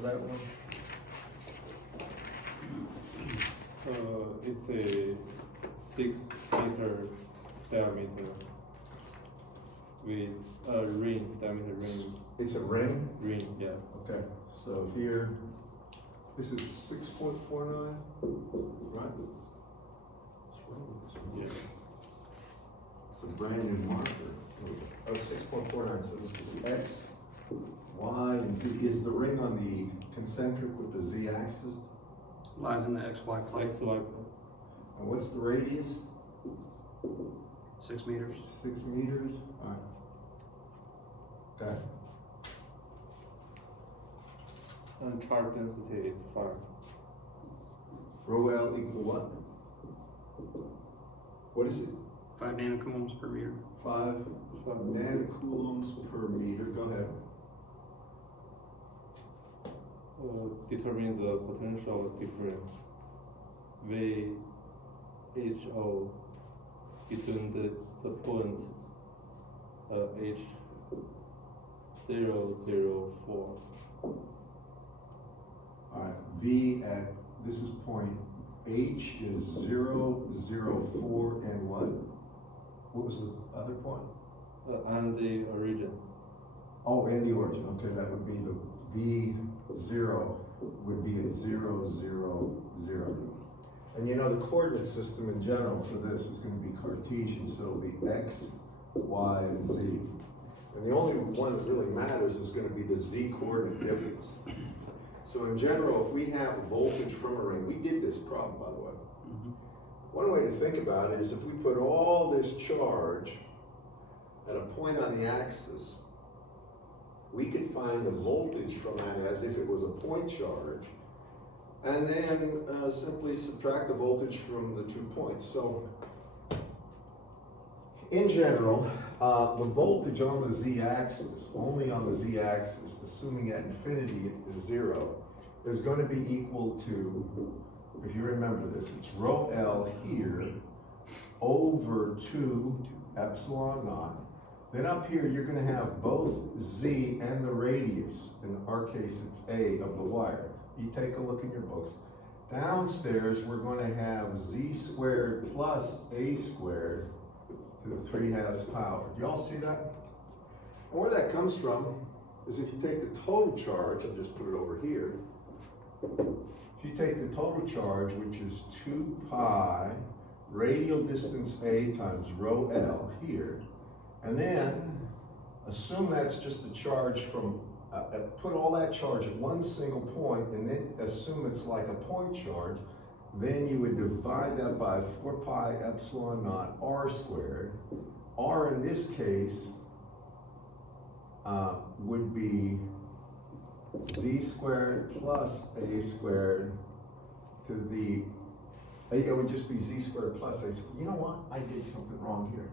of that one? It's a 6 meter diameter with a ring, diameter ring. It's a ring? Ring, yeah. Okay, so here, this is 6.49, right? Yeah. It's a brand new marker. Oh, 6.49, so this is X, Y, and Z. Is the ring on the concentric with the Z axis? Lies in the XY plane, It's like And what's the radius? 6 meters. 6 meters? All right. Okay. and charge density is 5. Rho L equal what? What is it? 5 nanocoulombs per meter. 5 nanocoulombs per meter. Go ahead. Determines the potential difference VHO between the point H004. All right, V at, this is point, H is 004 and what? What was the other point? And the origin. Oh, and the origin, okay, that would be the V0 would be at 000. And you know, the coordinate system in general for this is gonna be Cartesian, so it'll be X, Y, and Z. And the only one that really matters is gonna be the Z coordinate difference. So in general, if we have a voltage from a ring, we did this problem, by the way. One way to think about it is if we put all this charge at a point on the axis, we could find the voltage from that as if it was a point charge, and then simply subtract the voltage from the 2 points. So in general, the voltage on the z-axis, only on the z-axis, assuming at infinity is 0, is going to be equal to, if you remember this, it's rho L here over 2 epsilon naught. Then up here, you're going to have both z and the radius. In our case, it's a of the wire. You take a look in your books. Downstairs, we're going to have z squared plus a squared to the 3/2 power. Do y'all see that? And where that comes from is if you take the total charge, I'll just put it over here. If you take the total charge, which is 2 pi radial distance a times rho L here, and then assume that's just the charge from, put all that charge at one single point, and then assume it's like a point charge, then you would divide that by 4 pi epsilon naught r squared. R in this case would be z squared plus a squared to the, it would just be z squared plus a squared. You know what? I did something wrong here.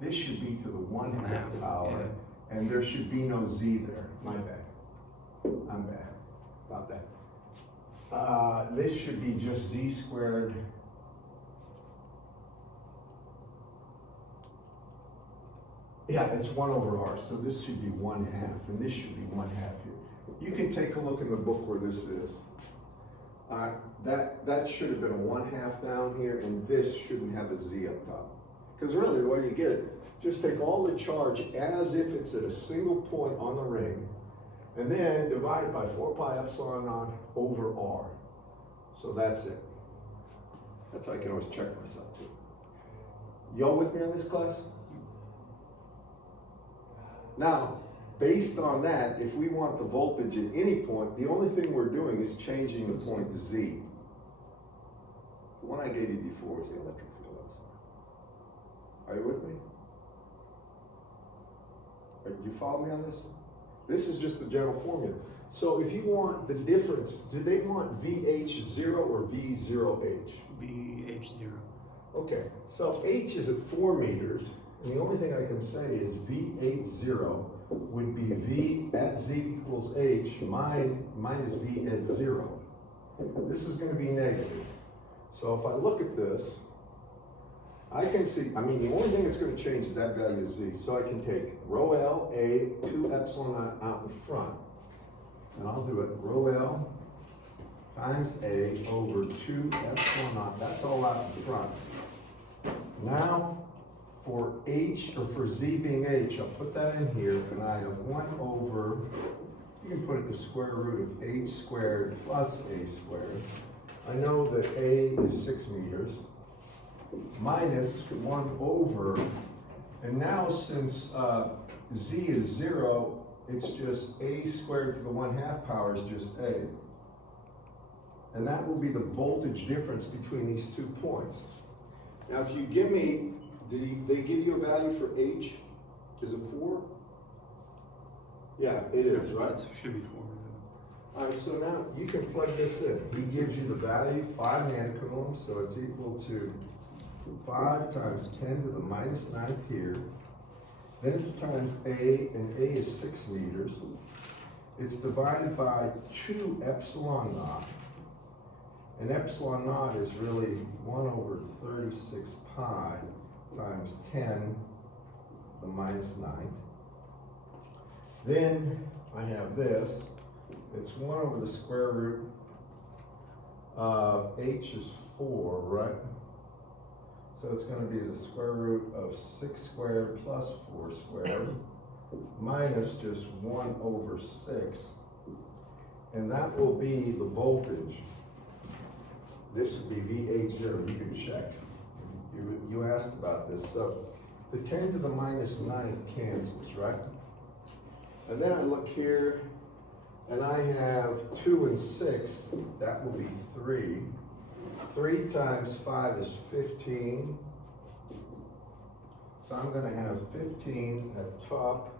This should be to the 1/2 power, and there should be no z there. My bad. I'm bad about that. This should be just z squared. Yeah, it's 1 over r, so this should be 1/2, and this should be 1/2 here. You can take a look in the book where this is. That should have been a 1/2 down here, and this shouldn't have a z up top. Because really, the way you get it, just take all the charge as if it's at a single point on the ring, and then divide it by 4 pi epsilon naught over r. So that's it. That's how I can always check myself. Y'all with me on this, class? Now, based on that, if we want the voltage at any point, the only thing we're doing is changing the point z. The one I gave you before was the electric field, I'm sorry. Are you with me? Do you follow me on this? This is just the general formula. So if you want the difference, do they want VH0 or V0H? BH0. Okay, so H is at 4 meters, and the only thing I can say is VH0 would be V at Z equals H minus V at 0. This is going to be negative. So if I look at this, I can see, I mean, the only thing that's going to change is that value of Z. So I can take rho L, A, 2 epsilon out in front. and I'll do it, rho L times A over 2 epsilon naught, that's all out in front. Now, for H, or for Z being H, I'll put that in here, and I have 1 over, you can put it the square root of H squared plus A squared. I know that A is 6 meters, minus 1 over, and now since Z is 0, it's just A squared to the 1/2 power is just A. And that will be the voltage difference between these 2 points. Now, if you give me, they give you a value for H? Is it 4? Yeah, it is, right? It should be 4. All right, so now you can plug this in. He gives you the value, 5 nanocoulombs, so it's equal to 5 times 10 to the minus 9th here. Then it's times A, and A is 6 meters. It's divided by 2 epsilon naught. And epsilon naught is really 1 over 36 pi times 10 to the minus 9th. Then I have this. It's 1 over the square root of H is 4, right? So it's going to be the square root of 6 squared plus 4 squared minus just 1 over 6. And that will be the voltage. This would be VH0, you can check. You asked about this. So the 10 to the minus 9th cancels, right? And then I look here, and I have 2 and 6, that will be 3. 3 times 5 is 15. So I'm gonna have 15 at top.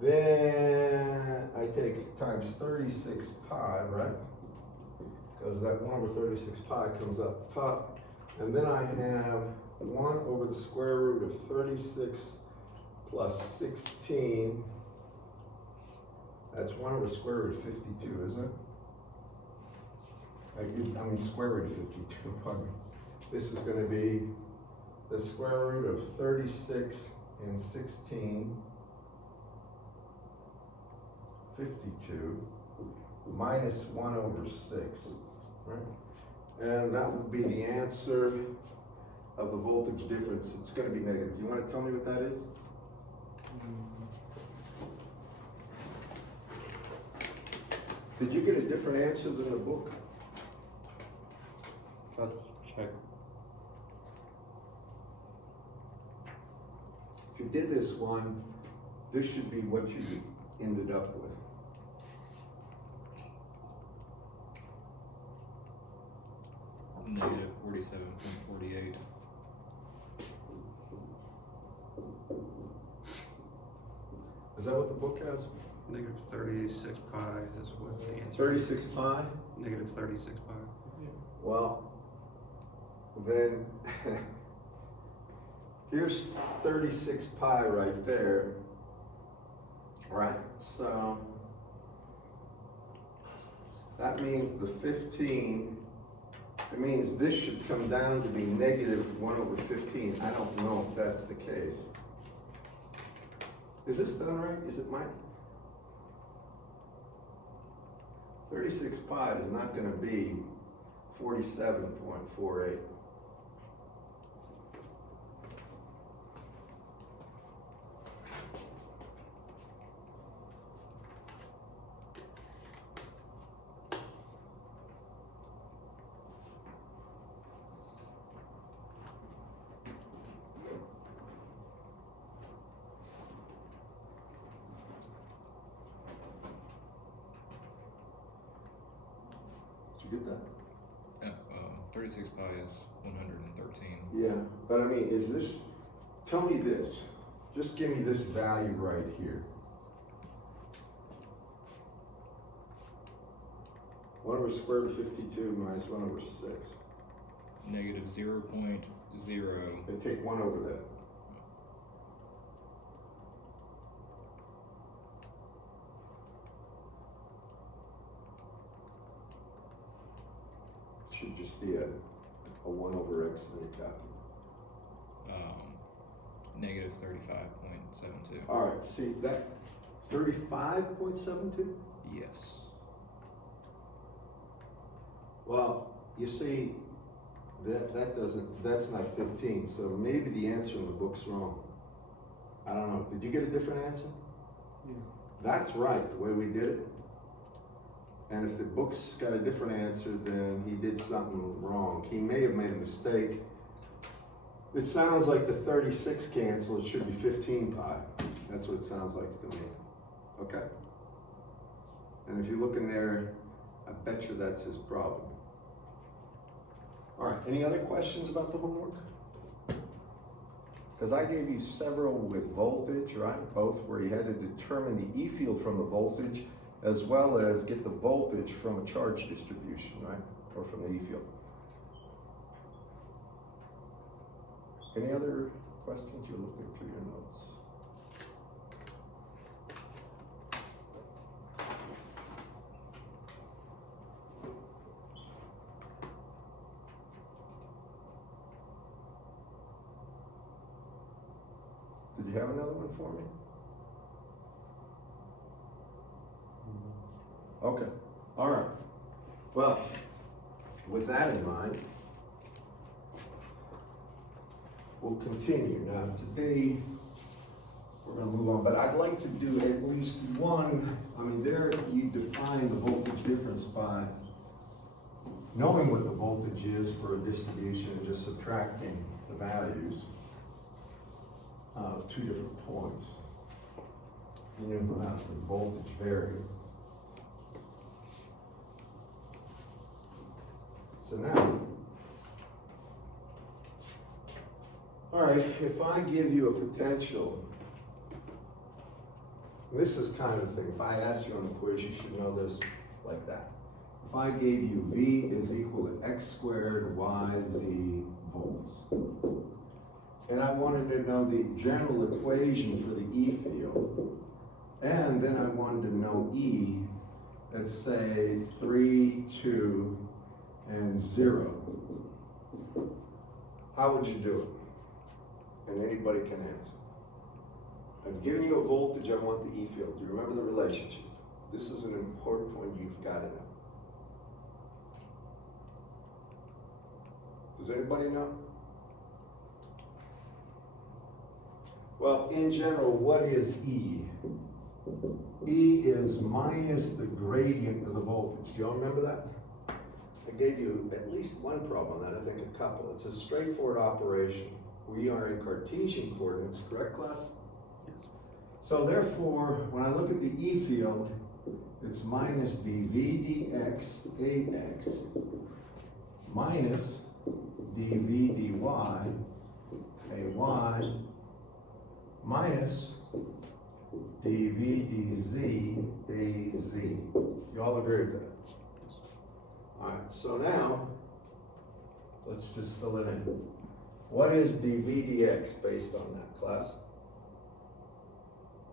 Then I take times 36 pi, right? Because that 1 over 36 pi comes up top. And then I have 1 over the square root of 36 plus 16. That's 1 over square root of 52, isn't it? I mean square root of 52, pardon me. This is going to be the square root of 36 and 16, 52, minus 1 over 6, right? And that would be the answer of the voltage difference. It's going to be negative. You want to tell me what that is? Did you get a different answer than the book? Just check. If you did this one, this should be what you ended up with. Negative 47.48. Is that what the book has? Negative 36 pi is what the answer is. 36 pi? Negative 36 pi. Well, then, here's 36 pi right there. Right, so that means the 15, it means this should come down to be negative 1 over 15. I don't know if that's the case. Is this done right? Is it mine? 36 pi is not going to be 47.48. Did you get that? 36 pi is 113. Yeah, but I mean, is this, tell me this, just give me this value right here. 1 over square root of 52 minus 1 over 6. Negative 0.0. And take 1 over that. Should just be a 1 over x in your cap. Negative 35.72. All right, see that 35.72? Yes. Well, you see, that doesn't, that's not 15, so maybe the answer in the book's wrong. I don't know. Did you get a different answer? Yeah. That's right, the way we did it. And if the book's got a different answer, then he did something wrong. He may have made a mistake. It sounds like the 36 cancel, it should be 15 pi. That's what it sounds like to me. Okay? And if you look in there, I bet you that's his problem. All right, any other questions about the homework? Because I gave you several with voltage, right? Both where you had to determine the E field from the voltage as well as get the voltage from a charge distribution, right? Or from the E field. Any other questions? You're looking through your notes. Did you have another one for me? Okay, all right. Well, with that in mind, we'll continue. Now, today, we're gonna move on, but I'd like to do at least one. I mean, there you define the voltage difference by knowing what the voltage is for a distribution and just subtracting the values of two different points. You know how the voltage vary. So now, all right, if I give you a potential, this is kind of the thing, if I asked you on the quiz, you should know this like that. If I gave you V is equal to X squared YZ volts, and I wanted to know the general equation for the E field, and then I wanted to know E, let's say 3, 2, and 0. How would you do it? And anybody can answer. I've given you a voltage, I want the E field. Do you remember the relationship? This is an important one you've got to know. Does anybody know? Well, in general, what is E? E is minus the gradient of the voltage. Do you all remember that? I gave you at least one problem on that, I think a couple. It's a straightforward operation. We are in Cartesian coordinates, correct, class? Yes. So therefore, when I look at the E field, it's minus dV dx AX minus dV dy AY minus dV dz AZ. You all agree with that? All right, so now, let's just fill it in. What is dV dx based on that, class?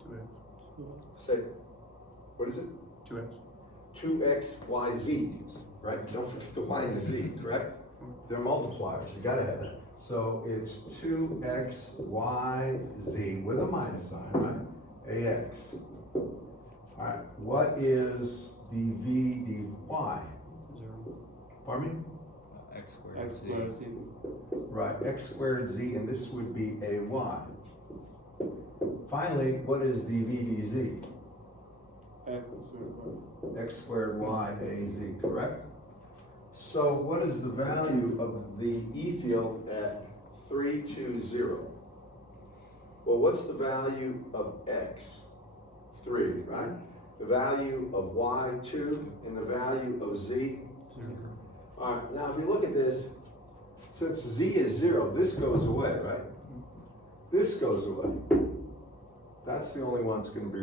2x. Say, what is it? 2x. 2xyz, right? Don't forget the y and the z, correct? They're multipliers, you gotta have that. So it's 2xyz with a minus sign, right? AX. All right, what is dV dy? 0. Pardon me? X squared X Z. squared Z. Right, x squared z, and this would be a y. Finally, what is dV dz? X squared. X squared y a z, correct? So what is the value of the E field at 3, 2, 0? Well, what's the value of x? 3, right? The value of y, 2, and the value of z? 0. All right, now if you look at this, since z is 0, this goes away, right? This goes away. That's the only one that's going to be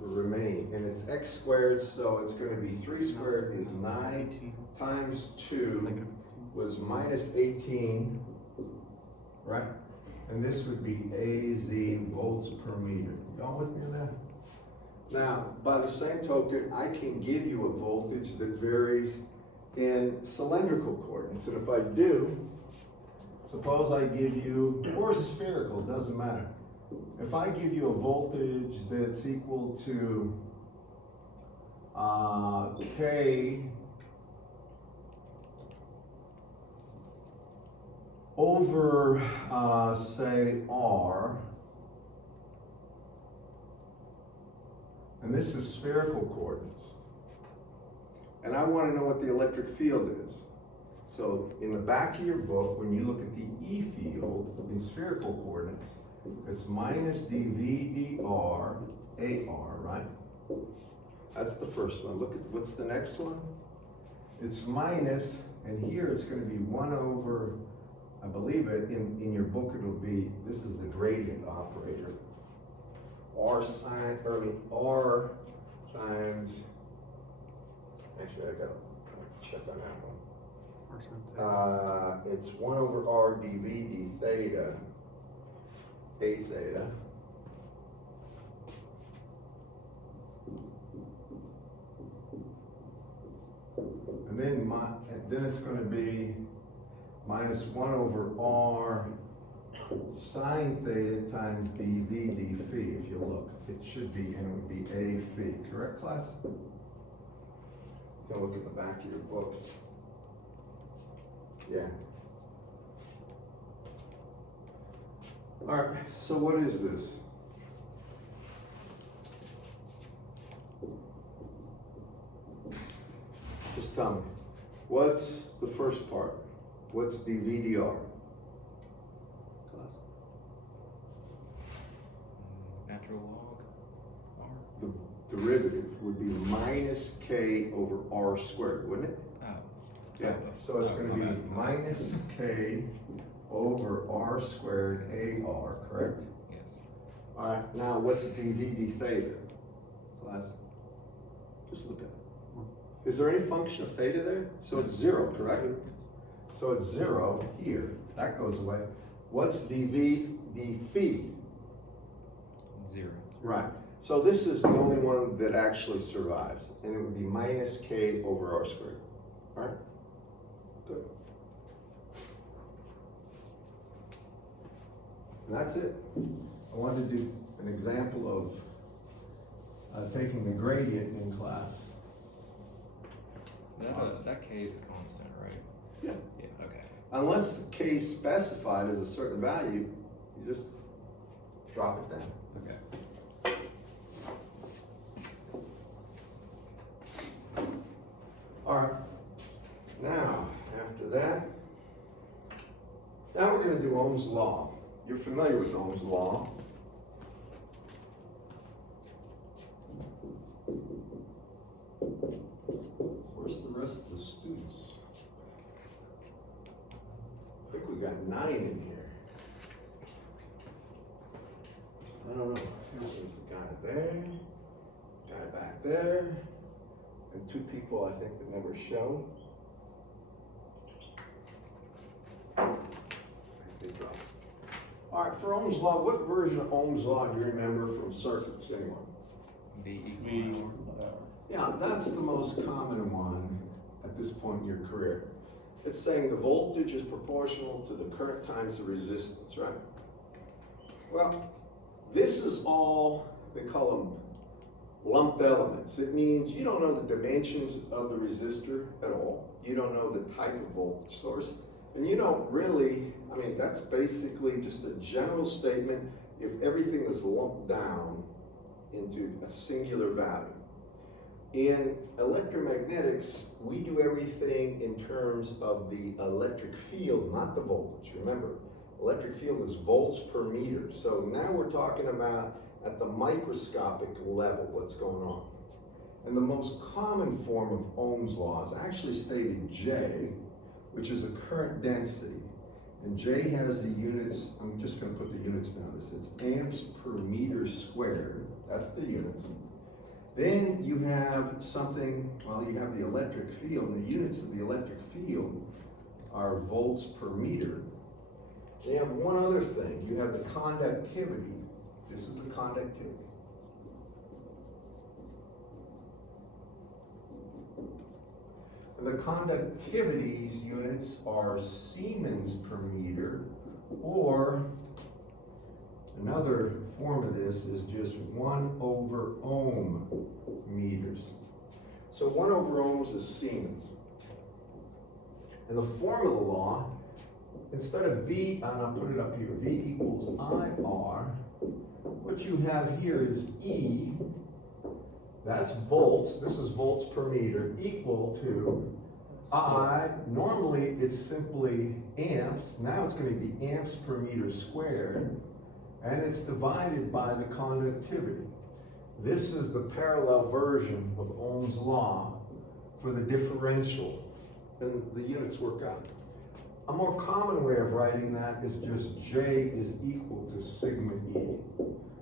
remain, and it's x squared, so it's going to be 3 squared is 9 times 2 Negative. was minus 18, right? And this would be AZ volts per meter. Y'all with me on that? Now, by the same token, I can give you a voltage that varies in cylindrical coordinates, and if I do, suppose I give you, or spherical, doesn't matter. If I give you a voltage that's equal to, K over, say, R, and this is spherical coordinates. And I want to know what the electric field is. So in the back of your book, when you look at the E field in spherical coordinates, it's minus dV dr AR, right? That's the first one. Look at, what's the next one? It's minus, and here it's going to be 1 over, I believe it, in your book it'll be, this is the gradient operator. R R times, actually I gotta check on that one. It's 1 over R dV d theta, A theta. And then it's going to be minus 1 over R sine theta times dV d phi, if you look. It should be, and it would be A phi, correct, class? You can look at the back of your books. Yeah. All right, so what is this? Just tell me, what's the first part? What's dVdr? Natural log R. The derivative would be minus K over R squared, wouldn't it? Oh. Yeah, so it's gonna my be bad. minus K over R squared AR, correct? Yes. All right, now what's dV d theta? Class, just look at it. Is there any function of theta there? So it's 0, correct? So it's 0 here, that goes away. What's dV d phi? 0. Right, so this is the only one that actually survives, and it would be minus K over R squared. All right, good. And that's it. I wanted to do an example of taking the gradient in class. That K is a constant, right? Yeah. Yeah, okay. Unless K is specified as a certain value, you just drop it down. Okay. All right, now, after that, now we're gonna do Ohm's law. You're familiar with Ohm's law. Where's the rest of the students? I think we got 9 in here. I don't know, there's a guy there, guy back there, and 2 people I think that never show. They dropped. All right, for Ohm's law, what version of Ohm's law do you remember from circuits, anyone? V V equal R. Yeah, that's the most common one at this point in your career. It's saying the voltage is proportional to the current times the resistance, right? Well, this is all, they call them lumped elements. It means you don't know the dimensions of the resistor at all. You don't know the type of voltage source. And you don't really, I mean, that's basically just a general statement if everything is lumped down into a singular value. In electromagnetics, we do everything in terms of the electric field, not the voltage. Remember, electric field is volts per meter. So now we're talking about at the microscopic level what's going on. And the most common form of Ohm's law is actually stated J, which is a current density. And J has the units, I'm just gonna put the units down. It's amps per meter squared, that's the units. Then you have something, well, you have the electric field, and the units of the electric field are volts per meter. They have one other thing, you have the conductivity. This is the conductivity. And the conductivity's units are Siemens per meter, or another form of this is just 1 over ohm meters. So 1 over ohms is Siemens. And the formula law, instead of V, and I'll put it up here, V equals IR, what you have here is E, that's volts, this is volts per meter, equal to I, normally it's simply amps, now it's going to be amps per meter squared, and it's divided by the conductivity. This is the parallel version of Ohm's law for the differential, and the units work out. A more common way of writing that is just J is equal to sigma E.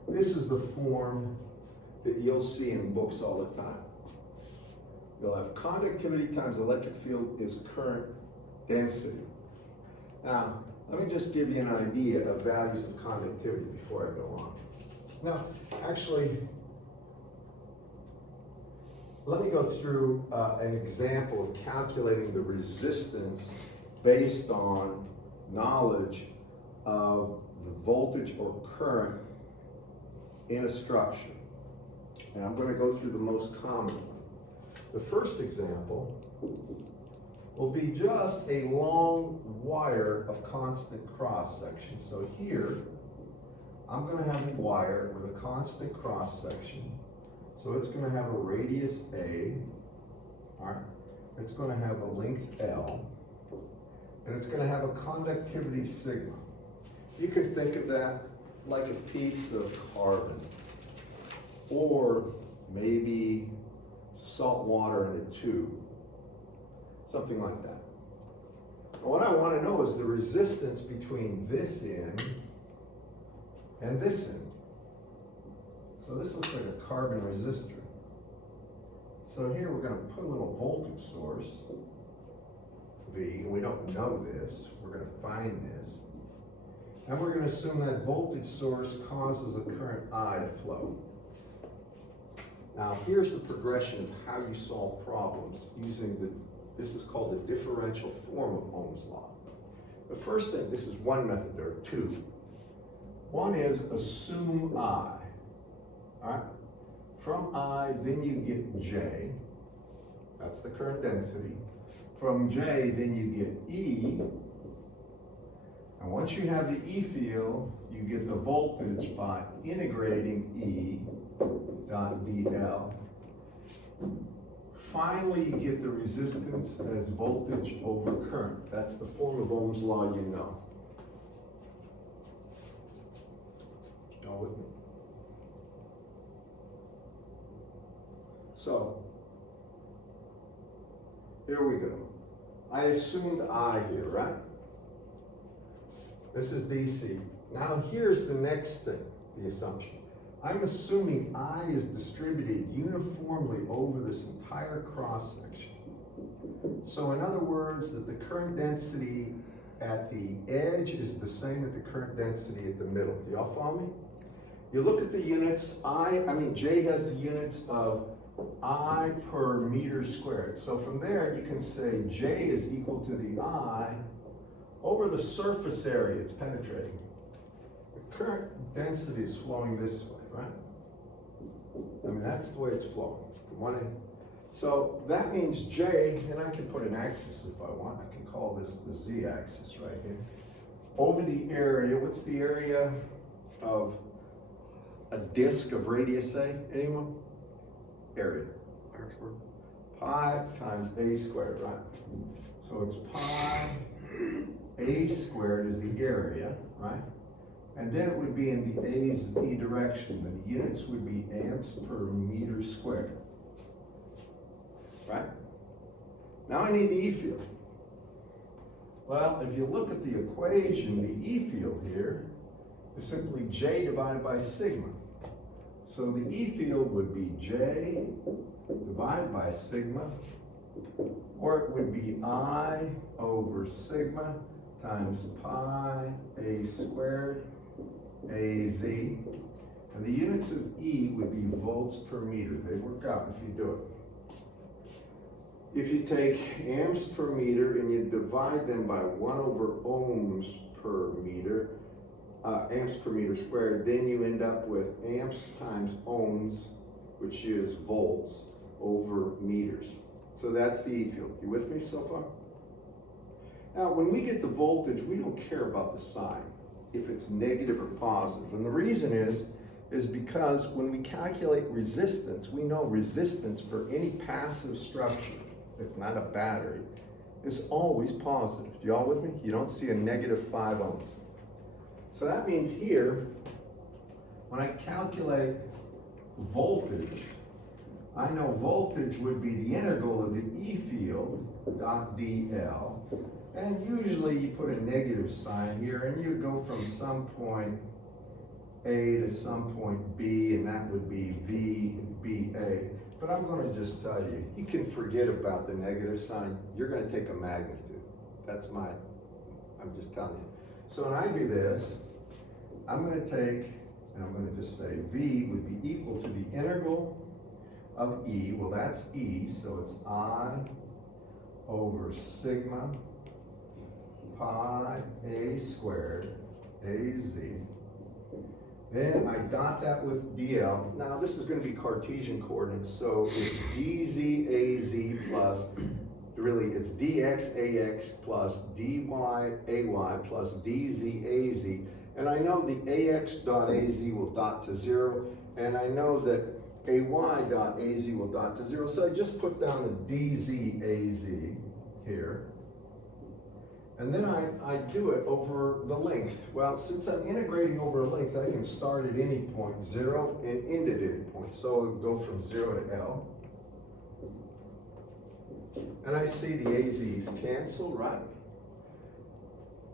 This is the form that you'll see in books all the time. You'll have conductivity times electric field is current density. Now, let me just give you an idea of values of conductivity before I go on. Now, actually, let me go through an example of calculating the resistance based on knowledge of the voltage or current in a structure. And I'm going to go through the most common one. The first example will be just a long wire of constant cross section. So here, I'm going to have a wire with a constant cross section. So it's going to have a radius A, all right? It's going to have a length L, and it's going to have a conductivity sigma. You can think of that like a piece of carbon, or maybe salt water in a tube, something like that. And what I want to know is the resistance between this end and this end. So this looks like a carbon resistor. So here we're going to put a little voltage source, V, and we don't know this. We're going to find this. And we're going to assume that voltage source causes a current I to flow. Now here's the progression of how you solve problems using this is called the differential form of Ohm's law. The first thing, this is one method, there are two. One is assume I. All right? From I, then you get J. That's the current density. From J, then you get E. And once you have the E field, you get the voltage by integrating E dot VL. Finally, you get the resistance as voltage over current. That's the form of Ohm's law you know. Y'all with me? So, here we go. I assumed I here, right? This is DC. Now here's the next thing, the assumption. I'm assuming I is distributed uniformly over this entire cross section. So in other words, that the current density at the edge is the same as the current density at the middle. Do y'all follow me? You look at the units, J has the units of I per meter squared. So from there, you can say J is equal to the I over the surface area it's penetrating. The current density is flowing this way, right? That's the way it's flowing. From one end. So that means J, and I can put an axis if I want. I can call this the Z-axis right here. Over the area, what's the area of a disk of radius A? Anyone? Area. Pi times A squared, right? So it's pi A squared is the area, right? And then it would be in the A Z direction. The units would be amps per meter squared. Right? Now I need the E field. Well, if you look at the equation, the E field here is simply J divided by sigma. So the E field would be J divided by sigma, or it would be I over sigma times pi A squared AZ. And the units of E would be volts per meter. They work out if you do it. If you take amps per meter and you divide them by 1 over ohms per meter, amps per meter squared, then you end up with amps times ohms, which is volts, over meters. So that's the E field. You with me so far? Now, when we get the voltage, we don't care about the sign, if it's negative or positive. And the reason is because when we calculate resistance, we know resistance for any passive structure, it's not a battery, is always positive. You all with me? You don't see a negative 5 ohms. So that means here, when I calculate voltage, I know voltage would be the integral of the E field dot dl. And usually you put a negative sign here and you go from some point A to some point B, and that would be VBA. But I'm gonna just tell you, you can forget about the negative sign. You're gonna take a magnitude. I'm just telling you. So when I do this, I'm gonna take, and I'm gonna just say V would be equal to the integral of E. Well, that's E, so it's I over sigma pi A squared AZ. Then I dot that with DL. Now this is going to be Cartesian coordinates, so it's DZ AZ plus, really it's DX AX plus DY AY plus DZ AZ. And I know the AX dot AZ will dot to 0, and I know that AY dot AZ will dot to 0. So I just put down the DZ AZ here. And then I do it over the length. Well, since I'm integrating over a length, I can start at any point, 0, and end at any point. So it'll go from 0 to L. And I see the AZs cancel, right?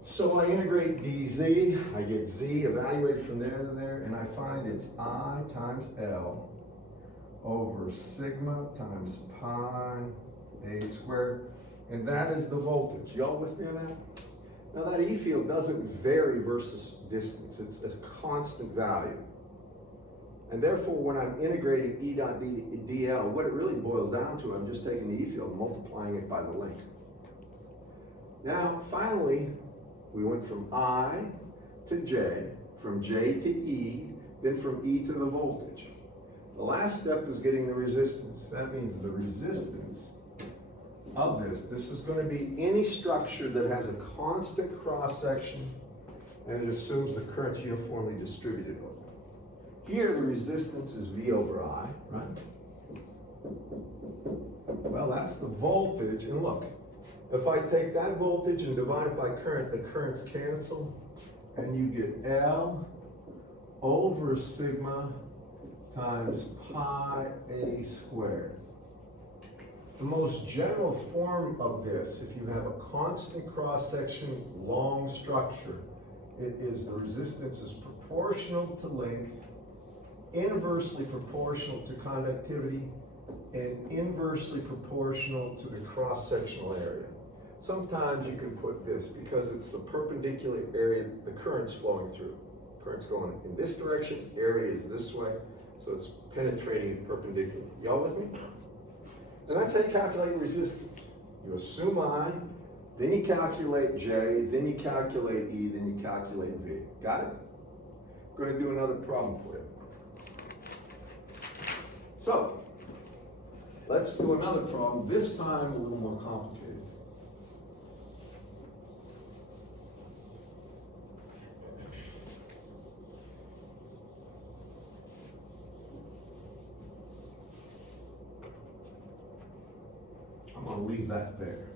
So I integrate DZ, I get Z evaluated from there to there, and I find it's I times L over sigma times pi A squared. And that is the voltage. Y'all with me on that? Now that E field doesn't vary versus distance. It's a constant value. And therefore, when I'm integrating E dot dl, what it really boils down to, I'm just taking the E field and multiplying it by the length. Now, finally, we went from I to J, from J to E, then from E to the voltage. The last step is getting the resistance. That means the resistance of this is going to be any structure that has a constant cross section and it assumes the current's uniformly distributed over. Here the resistance is V over I, right? Well, that's the voltage, and look, if I take that voltage and divide it by current, the currents cancel, and you get L over sigma times pi A squared. The most general form of this, if you have a constant cross-section, long structure, it is the resistance is proportional to length, inversely proportional to conductivity, and inversely proportional to the cross-sectional area. Sometimes you can put this because it's the perpendicular area the current's flowing through. Current's going in this direction, area is this way, so it's penetrating perpendicular. Y'all with me? And that's how you calculate resistance. You assume I, then you calculate J, then you calculate E, then you calculate V. Got it? I'm going to do another problem for you. So, let's do another problem, this time a little more complicated. I'm going to leave that there.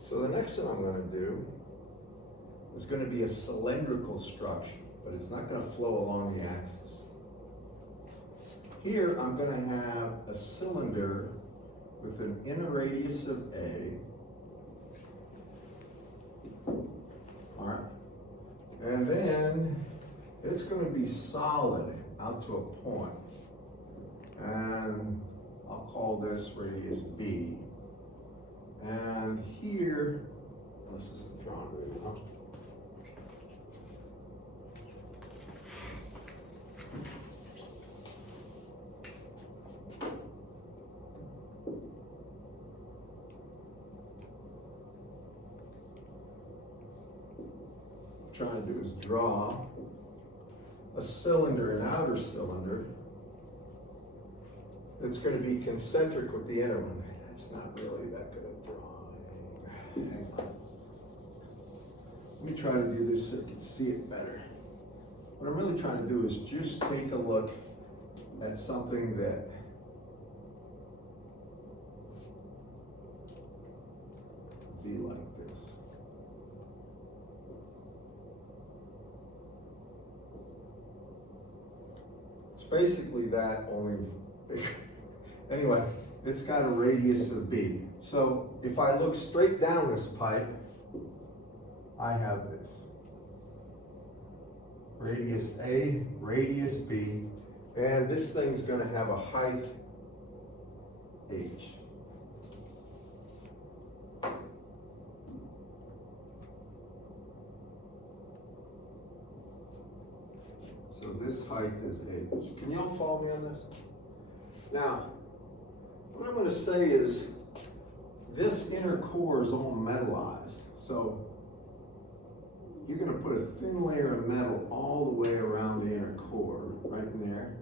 So the next thing I'm going to do is going to be a cylindrical structure, but it's not going to flow along the axis. Here I'm going to have a cylinder with an inner radius of A. All right, and then it's going to be solid out to a point, and I'll call this radius B. And here, this isn't drawn very well. trying to do is draw a cylinder, an outer cylinder, that's gonna be concentric with the inner one. That's not really that good a drawing. Hang on. Let me try to do this so you can see it better. What I'm really trying to do is just take a look at something that be like this. It's basically that, only bigger. Anyway, it's got a radius of B. So if I look straight down this pipe, I have this. Radius A, radius B, and this thing's gonna have a height H. So this height is H. Can y'all follow me on this? Now, what I'm gonna say is, this inner core is all metallized. So you're gonna put a thin layer of metal all the way around the inner core, right in there.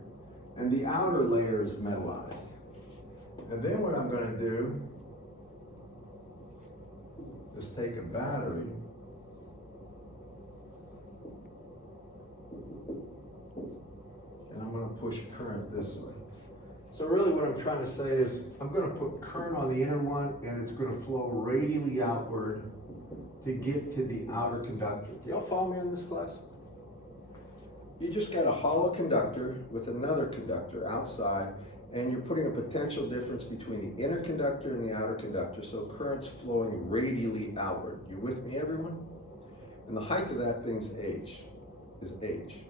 And the outer layer is metallized. And then what I'm gonna do is take a battery and I'm gonna push current this way. So really what I'm trying to say is, I'm gonna put current on the inner one and it's gonna flow radially outward to get to the outer conductor. Do y'all follow me on this, class? You just got a hollow conductor with another conductor outside, and you're putting a potential difference between the inner conductor and the outer conductor, so current's flowing radially outward. You with me, everyone? And the height of that thing's H, is H.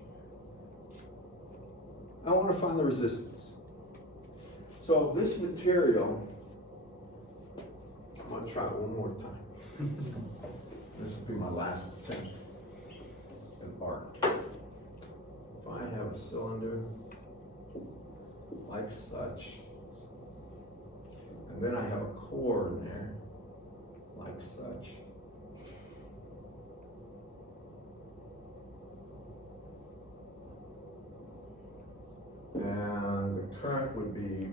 I want to find the resistance. So this material, I'm gonna try it one more time. This will be my last attempt at art. If I have a cylinder like such, and then I have a core in there like such, and the current would be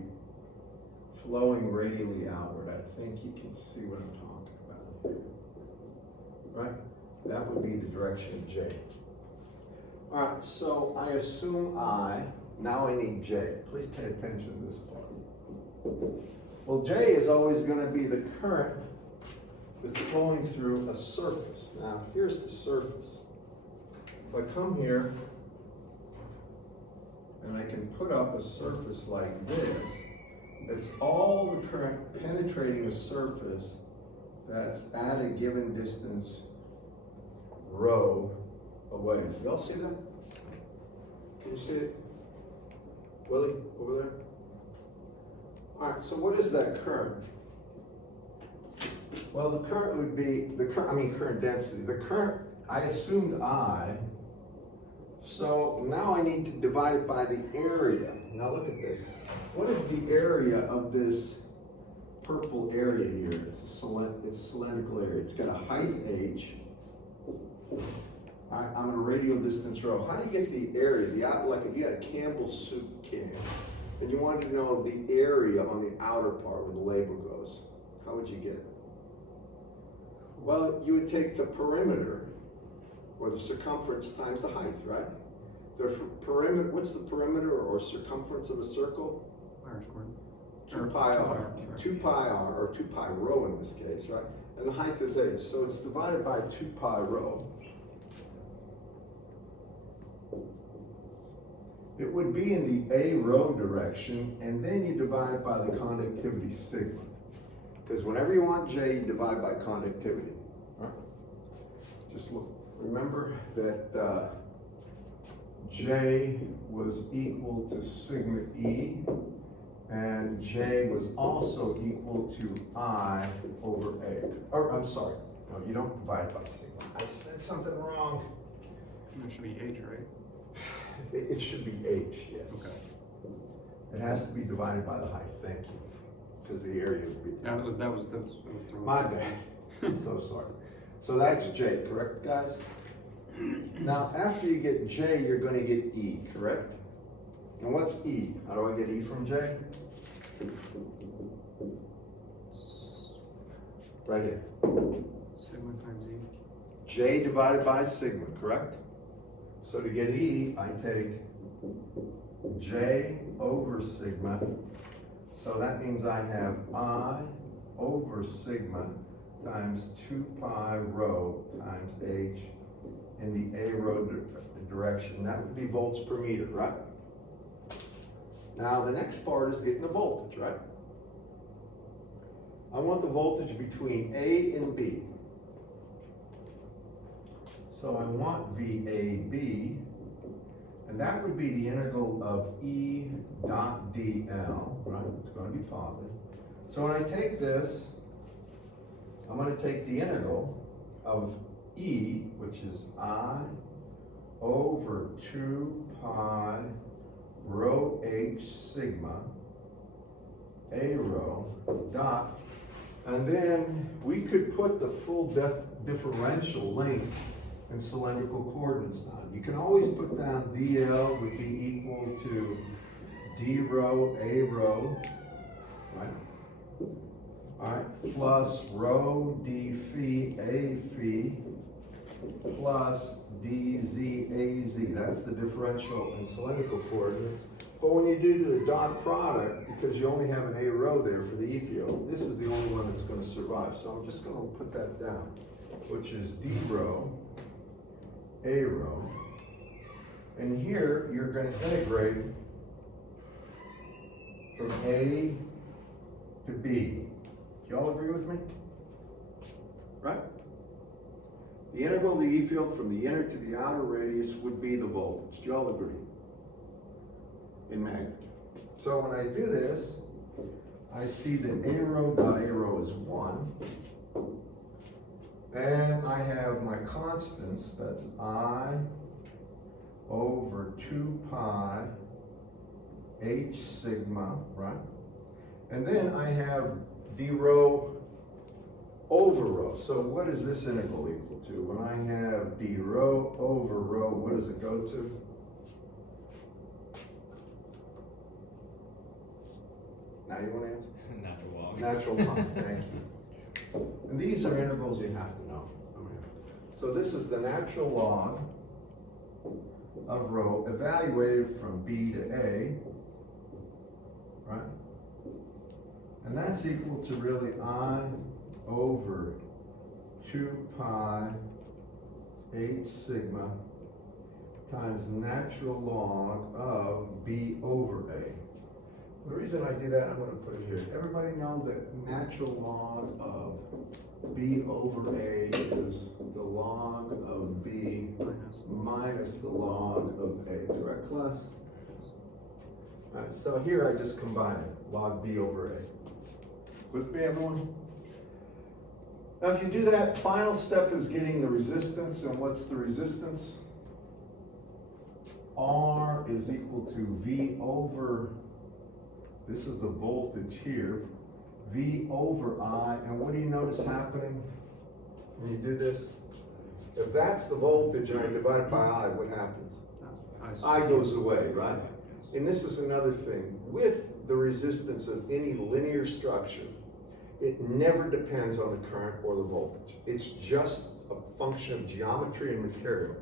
flowing radially outward. I think you can see what I'm talking about here. Right? That would be the direction of J. All right, so I assume now I need J. Please pay attention to this part. Well, J is always going to be the current that's flowing through a surface. Now, here's the surface. If I come here, and I can put up a surface like this, it's all the current penetrating a surface that's at a given distance rho away. Y'all see that? Can you see it? Willie, over there? All right, so what is that current? Well, the current would be, current density. The current, I assumed I, so now I need to divide it by the area. Now look at this. What is the area of this purple area here? It's a cylindrical area. It's got a height H. All right, I'm at a radial distance rho. How do you get the area? Like if you had a Campbell soup can, and you wanted to know the area on the outer part where the label goes, how would you get it? Well, you would take the perimeter, or the circumference times the height, right? The perimeter, what's the perimeter or circumference of a circle? R squared. 2 pi r. 2 pi r, or 2 pi rho in this case, right? And the height is H, so it's divided by 2 pi rho. It would be in the A rho direction, and then you divide it by the conductivity sigma. Because whenever you want J, you divide by conductivity. Right? Just look, remember that J was equal to sigma E, and J was also equal to I over A. Or, I'm sorry, no, you don't divide by sigma. I said something wrong. It should be H, right? It should be H, yes. Okay. It has to be divided by the height, thank you. Because the area would be. That was the My bad. I'm so sorry. So that's J, correct, guys? Now, after you get J, you're gonna get E, correct? And what's E? How do I get E from J? Right here. Sigma times E. J divided by sigma, correct? So to get E, I take J over sigma. So that means I have I over sigma times 2 pi rho times H in the A rho direction. That would be volts per meter, right? Now the next part is getting the voltage, right? I want the voltage between A and B. So I want VAB, and that would be the integral of E dot DL, right? It's going to be positive. So when I take this, I'm going to take the integral of E, which is I over 2 pi rho H sigma, A rho dot, and then we could put the full differential length in cylindrical coordinates now. You can always put down DL would be equal to D rho A rho, right? All right, plus rho D phi A phi plus DZ AZ. That's the differential in cylindrical coordinates. But when you do the dot product, because you only have an A rho there for the E field, this is the only one that's going to survive. So I'm just going to put that down, which is D rho A rho. And here you're going to integrate from A to B. Do y'all agree with me? Right? The integral of the E field from the inner to the outer radius would be the voltage. Do y'all agree? In magnitude. So when I do this, I see that A rho dot A rho is 1. And I have my constants, that's I over 2 pi H sigma, right? And then I have D rho over rho. So what is this integral equal to? When I have D rho over rho, what does it go to? Now you want to answer? Natural log. Natural log, thank you. And these are integrals you have to know. Okay. So this is the natural log of rho evaluated from B to A, right? And that's equal to really I over 2 pi H sigma times natural log of B over A. The reason I do that, I'm going to put it here. Everybody know that natural log of B over A is the log of B minus the log of A. Correct, class? All right, so here I just combine it, log B over A. With me, everyone? Now, if you do that, final step is getting the resistance. And what's the resistance? R is equal to V over, this is the voltage here, V over I. And what do you notice happening when you do this? If that's the voltage and I divide it by I, what happens? I goes away, right? And this is another thing. With the resistance of any linear structure, it never depends on the current or the voltage. It's just a function of geometry and material.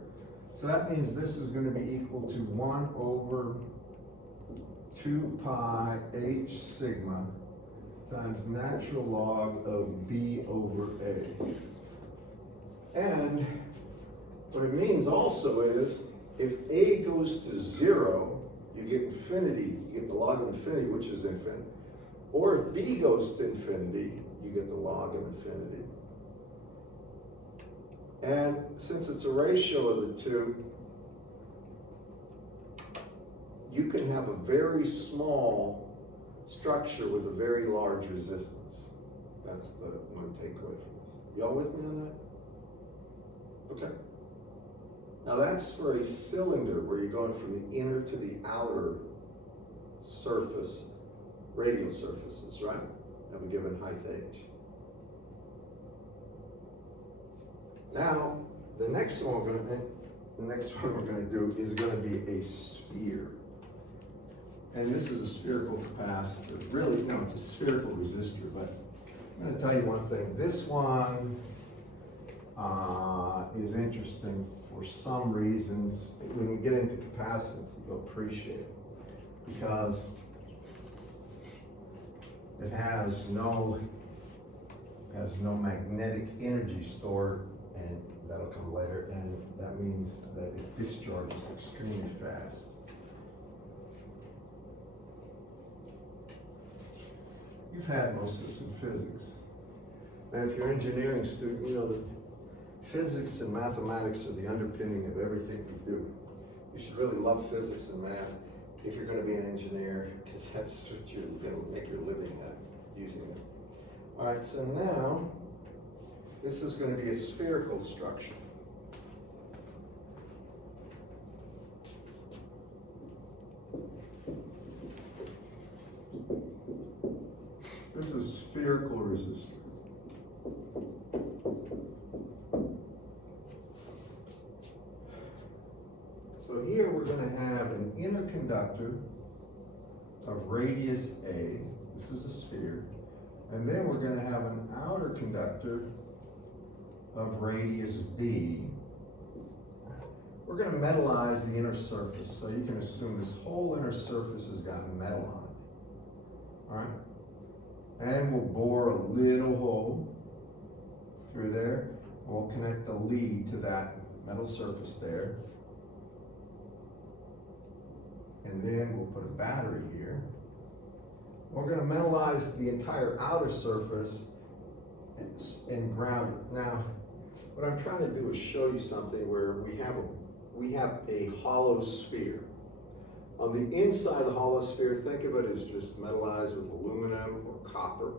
So that means this is going to be equal to 1 over 2 pi H sigma times natural log of B over A. And what it means also is, if A goes to 0, you get infinity, you get the log of infinity, which is infinite. Or if B goes to infinity, you get the log of infinity. And since it's a ratio of the two, you can have a very small structure with a very large resistance. That's the one takeaway from this. Y'all with me on that? Okay. Now that's for a cylinder where you're going from the inner to the outer surface, radial surfaces, right? Of a given height h. Now, the next one we're going to, the next one we're gonna do is gonna be a sphere. And this is a spherical capacitor, really, no, it's a spherical resistor, but I'm gonna tell you one thing, this one, is interesting for some reasons. When you get into capacitance, you'll appreciate it, because it has no magnetic energy stored, and that'll come later, and that means that it discharges extremely fast. You've had most of this in physics. And if you're an engineering student, you know that physics and mathematics are the underpinning of everything we do. You should really love physics and math if you're gonna be an engineer, because that's what you're gonna make your living at, using it. All right, so now, this is gonna be a spherical structure. This is spherical resistor. So here we're going to have an inner conductor of radius A. This is a sphere. And then we're going to have an outer conductor of radius B. We're going to metallize the inner surface, so you can assume this whole inner surface has got metal on it. All right? And we'll bore a little hole through there. We'll connect the lead to that metal surface there. And then we'll put a battery here. We're going to metallize the entire outer surface and ground it. Now, what I'm trying to do is show you something where we have a hollow sphere. On the inside of the hollow sphere, think of it as just metallized with aluminum or copper.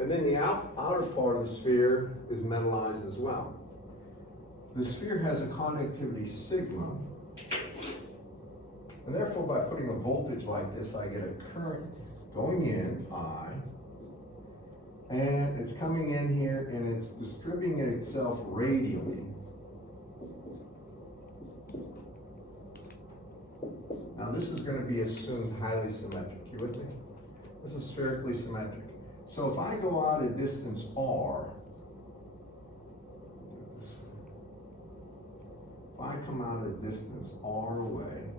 And then the outer part of the sphere is metallized as well. The sphere has a conductivity sigma. And therefore, by putting a voltage like this, I get a current going in, I, and it's coming in here and it's distributing itself radially. Now this is going to be assumed highly symmetric. You with me? This is spherically symmetric. So if I go out a distance r, if I come out a distance r away,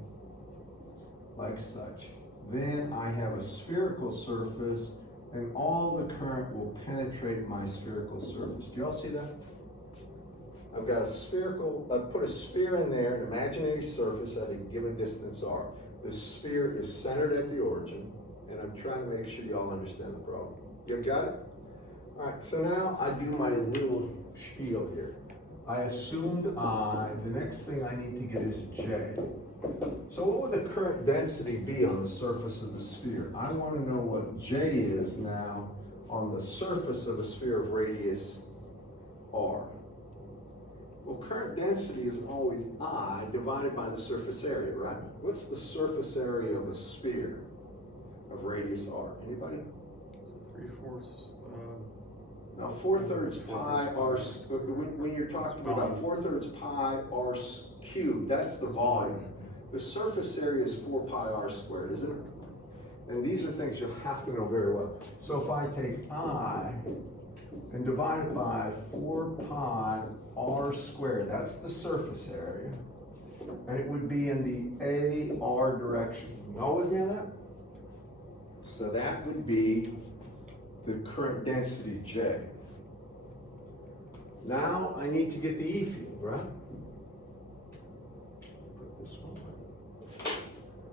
like such, then I have a spherical surface and all the current will penetrate my spherical surface. Do y'all see that? I've got a spherical, I've put a sphere in there, an imaginary surface at a given distance r. The sphere is centered at the origin, and I'm trying to make sure y'all understand the problem. You got it? All right, so now I do my little spiel here. I assumed I, the next thing I need to get is J. So what would the current density be on the surface of the sphere? I want to know what J is now on the surface of a sphere of radius r. Well, current density is always I divided by the surface area, right? What's the surface area of a sphere of radius r? Anybody? 3/4. Now, 4/3 pi r, when you're talking about 4/3 pi r cubed, that's the volume. The surface area is 4 pi r squared, isn't it? And these are things you'll have to know very well. So if I take I and divide it by 4 pi r squared, that's the surface area, and it would be in the AR direction. You all with me on that? So that would be the current density J. Now I need to get the E field, right? Put this one away.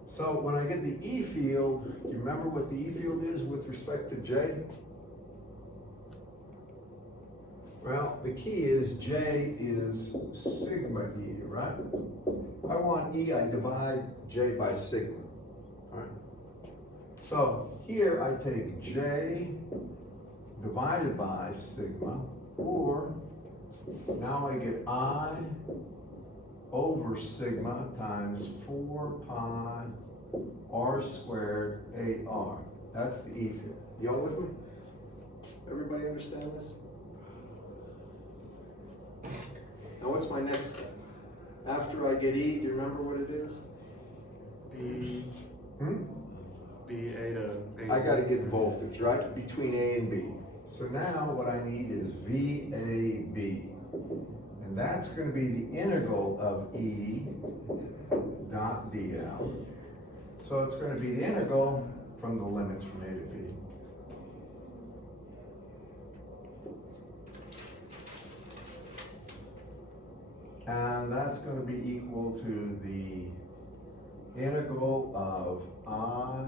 So when I get the E field, you remember what the E field is with respect to J? Well, the key is J is sigma E, right? If I want E, I divide J by sigma, all right? So here I take J divided by sigma, or now I get I over sigma times 4 pi r squared AR. That's the E field. Y'all with me? Everybody understand this? Now what's my next step? After I get E, do you remember what it is? B, Hmm? B, A to A. I gotta get voltage, right, between A and B. So now what I need is VAB. And that's gonna be the integral of E dot DL. So it's gonna be the integral from the limits from A to B. And that's gonna be equal to the integral of I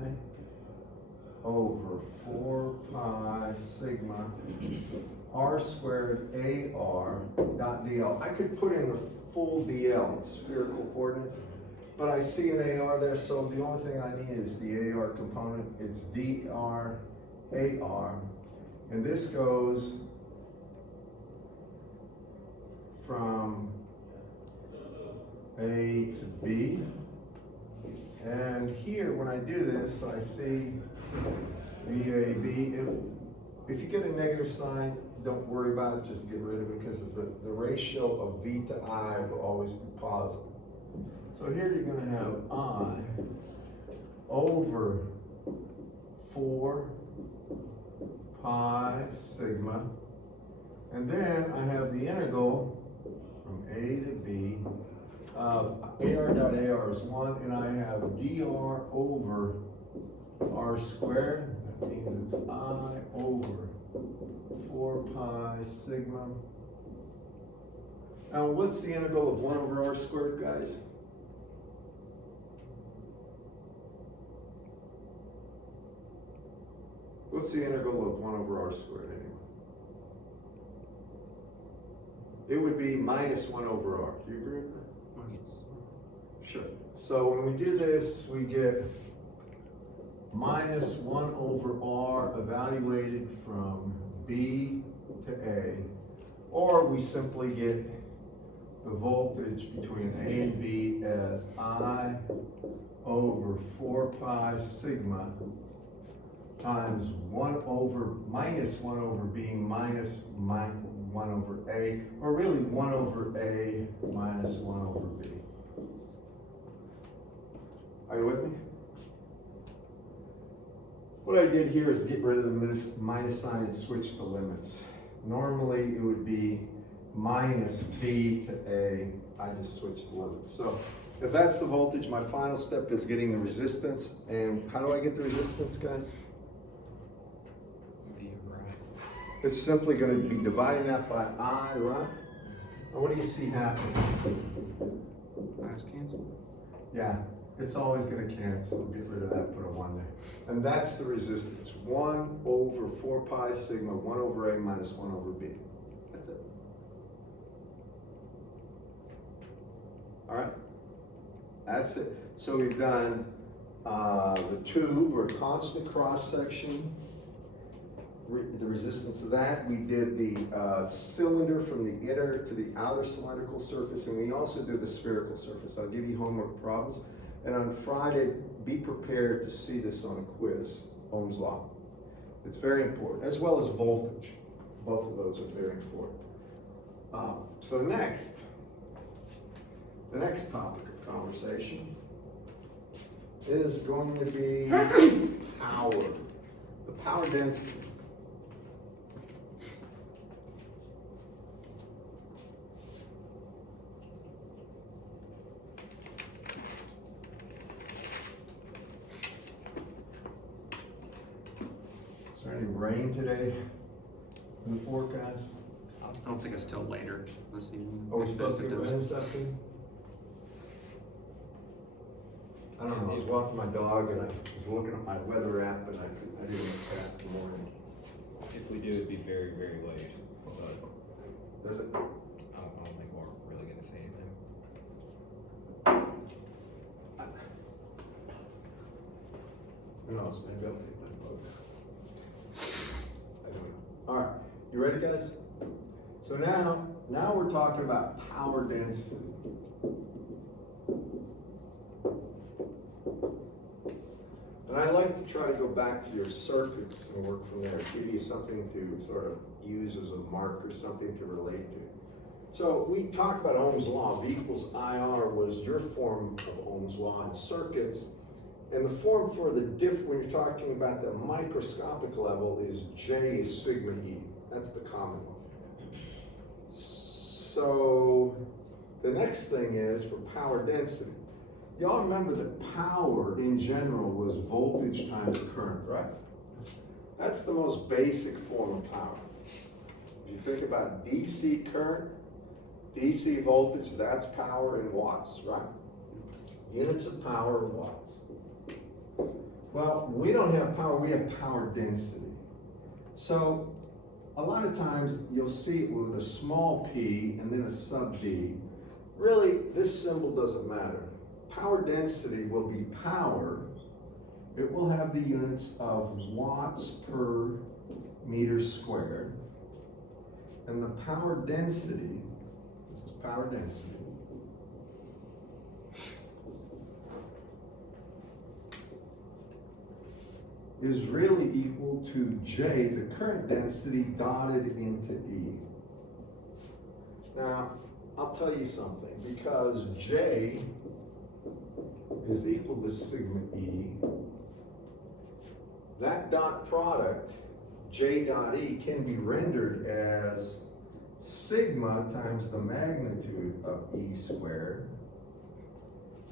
over 4 pi sigma r squared AR dot DL. I could put in the full DL in spherical coordinates, but I see an AR there, so the only thing I need is the AR component. It's DR AR, and this goes from A to B. And here, when I do this, I see VAB. If you get a negative sign, don't worry about it, just get rid of it, because the ratio of V to I will always be positive. So here you're gonna have I over 4 pi sigma, and then I have the integral from A to B. AR dot AR is 1, and I have DR over R squared. That means it's I over 4 pi sigma. Now, what's the integral of 1 over R squared, guys? What's the integral of 1 over R squared anyway? It would be minus 1 over R. Do you agree with that? Yes. Sure. So when we do this, we get minus 1 over R evaluated from B to A, or we simply get the voltage between A and B as I over 4 pi sigma times 1 over minus 1 over B minus 1 over A, or really 1 over A minus 1 over B. Are you with me? What I did here is get rid of the minus sign and switch the limits. Normally it would be minus B to A. I just switched the limits. So if that's the voltage, my final step is getting the resistance. And how do I get the resistance, guys? B, right. It's simply going to be dividing that by I, right? And what do you see happening? Minus cancel. Yeah, it's always going to cancel. Get rid of that, put a 1 there. And that's the resistance. 1 over 4 pi sigma, 1 over A minus 1 over B. That's it. All right? That's it. So we've done the tube or constant cross section, the resistance of that. We did the cylinder from the inner to the outer cylindrical surface, and we also did the spherical surface. I'll give you homework problems. And on Friday, be prepared to see this on a quiz, Ohm's Law. It's very important, as well as voltage. Both of those are very important. So next, the next topic of conversation is going to be power, the power density. Is there any rain today in the forecast? I don't think it's till later this evening. Are we supposed to If get it rain does. this afternoon? I don't know, I was walking my dog and I was looking at my weather app and I didn't look past the morning. If we do, it'd be very, very late, but Does it? I don't think we're really gonna say anything. Who knows, maybe I'll take my boat. I don't know. All right, you ready, guys? So now we're talking about power density. And I like to try to go back to your circuits and work from there, give you something to sort of use as a marker, something to relate to. So we talked about Ohm's law, V equals IR was your form of Ohm's law in circuits. And the form for the when you're talking about the microscopic level is J is sigma E. That's the common one. So the next thing is for power density. Y'all remember that power in general was voltage times current, right? That's the most basic form of power. If you think about DC current, DC voltage, that's power in watts, right? Units of power are watts. Well, we don't have power, we have power density. So a lot of times you'll see it with a small p and then a sub d. Really, this symbol doesn't matter. Power density will be power. It will have the units of watts per meter squared. And the power density, this is power density, is really equal to J, the current density dotted into E. Now, I'll tell you something, because J is equal to sigma E, that dot product, J dot E, can be rendered as sigma times the magnitude of E squared,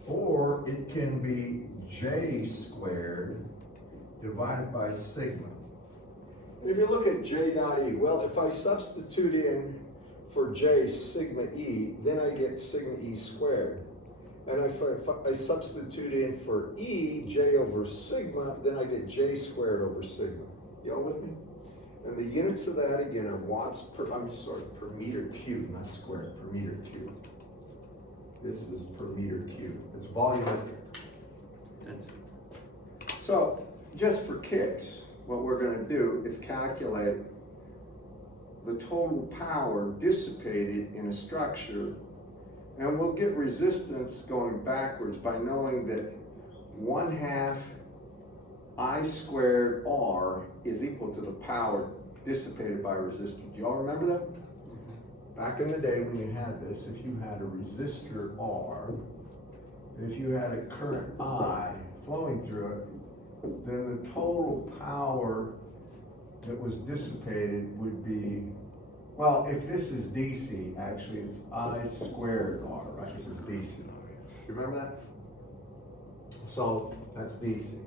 or it can be J squared divided by sigma. And if you look at J dot E, well, if I substitute in for J sigma E, then I get sigma E squared. And if I substitute in for E, J over sigma, then I get J squared over sigma. Y'all with me? And the units of that again are watts per, per meter cubed, not squared, per meter cubed. This is per meter cubed. It's volumetric. Density. So, just for kicks, what we're gonna do is calculate the total power dissipated in a structure, and we'll get resistance going backwards by knowing that 1/2 I squared R is equal to the power dissipated by resistor. Do y'all remember that? Back in the day when you had this, if you had a resistor R, and if you had a current I flowing through it, then the total power that was dissipated would be, well, if this is DC, actually it's I squared R, right? If it's DC. You remember that? So that's DC.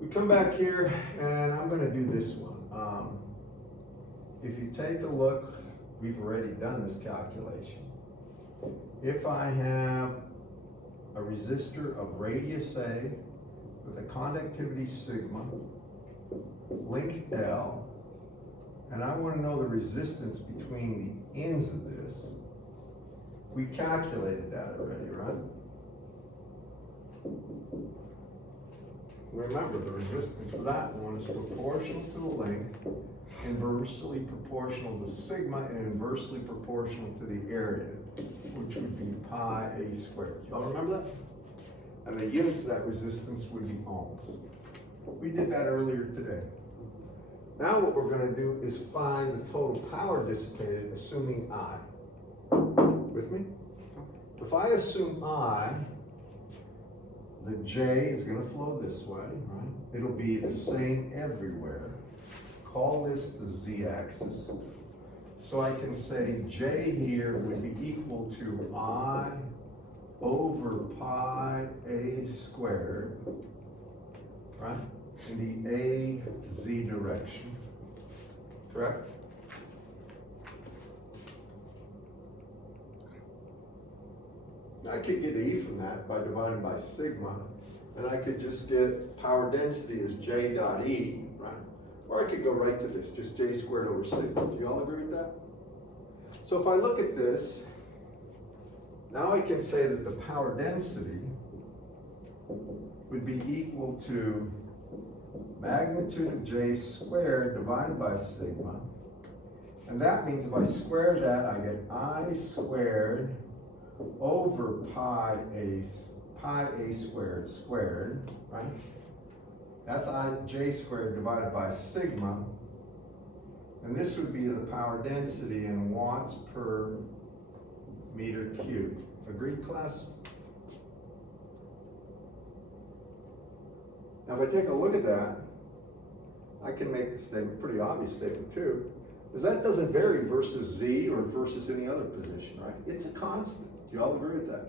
We come back here and I'm gonna do this one. If you take a look, we've already done this calculation. If I have a resistor of radius A with a conductivity sigma, length L, and I want to know the resistance between the ends of this, we calculated that already, right? Remember, the resistance for that one is proportional to the length, inversely proportional to sigma, and inversely proportional to the area, which would be pi A squared. Y'all remember that? And the units of that resistance would be ohms. We did that earlier today. Now what we're gonna do is find the total power dissipated, assuming I. With me? If I assume I, the J is gonna flow this way, right? It'll be the same everywhere. Call this the Z-axis. So I can say J here would be equal to I over pi A squared, right? In the A, Z direction, correct? Now I could get E from that by dividing by sigma, and I could just get power density as J dot E, right? Or I could go right to this, just J squared over sigma. Do you all agree with that? So if I look at this, now I can say that the power density would be equal to magnitude of J squared divided by sigma. And that means if I square that, I get I squared over pi A squared, right? That's J squared divided by sigma. And this would be the power density in watts per meter cubed. Agreed, class? Now, if I take a look at that, I can make the statement, pretty obvious statement too, is that doesn't vary versus Z or versus any other position, right? It's a constant. Do you all agree with that?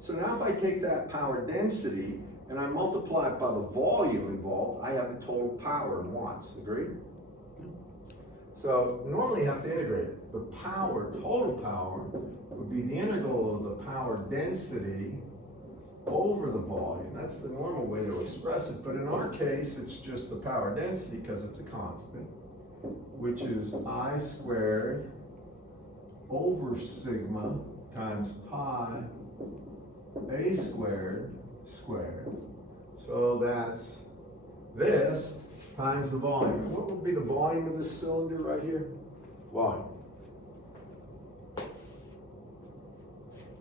So now if I take that power density and I multiply it by the volume involved, I have the total power in watts. Agreed? So normally you have to integrate it. The power, total power, would be the integral of the power density over the volume. That's the normal way to express it. But in our case, it's just the power density because it's a constant, which is I squared over sigma times pi A squared squared. So that's this times the volume. What would be the volume of this cylinder right here? Volume.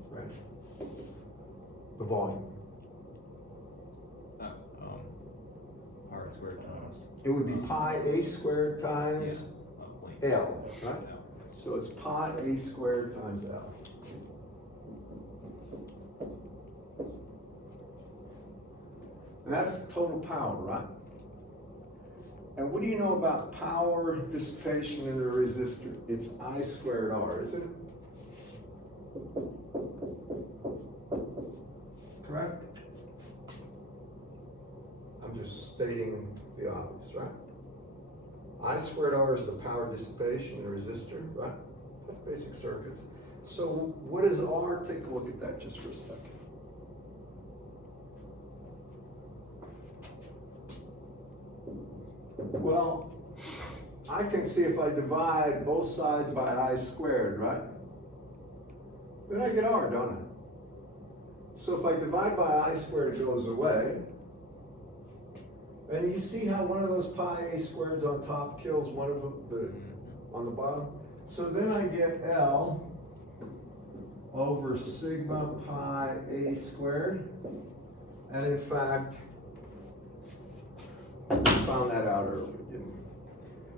Right. The volume. R squared times. It would be pi A squared times Yeah. L, right? So it's pi A squared times L. And that's the total power, right? And what do you know about power dissipation in the resistor? It's I squared R, isn't it? Correct? I'm just stating the obvious, right? I squared R is the power dissipation in the resistor, right? That's basic circuits. So what is R? Take a look at that just for a second. Well, I can see if I divide both sides by I squared, right? Then I get R, don't I? So if I divide by I squared, it goes away. And you see how one of those pi A squareds on top kills one of them on the bottom? So then I get L over sigma pi A squared. And in fact, we found that out earlier, didn't we?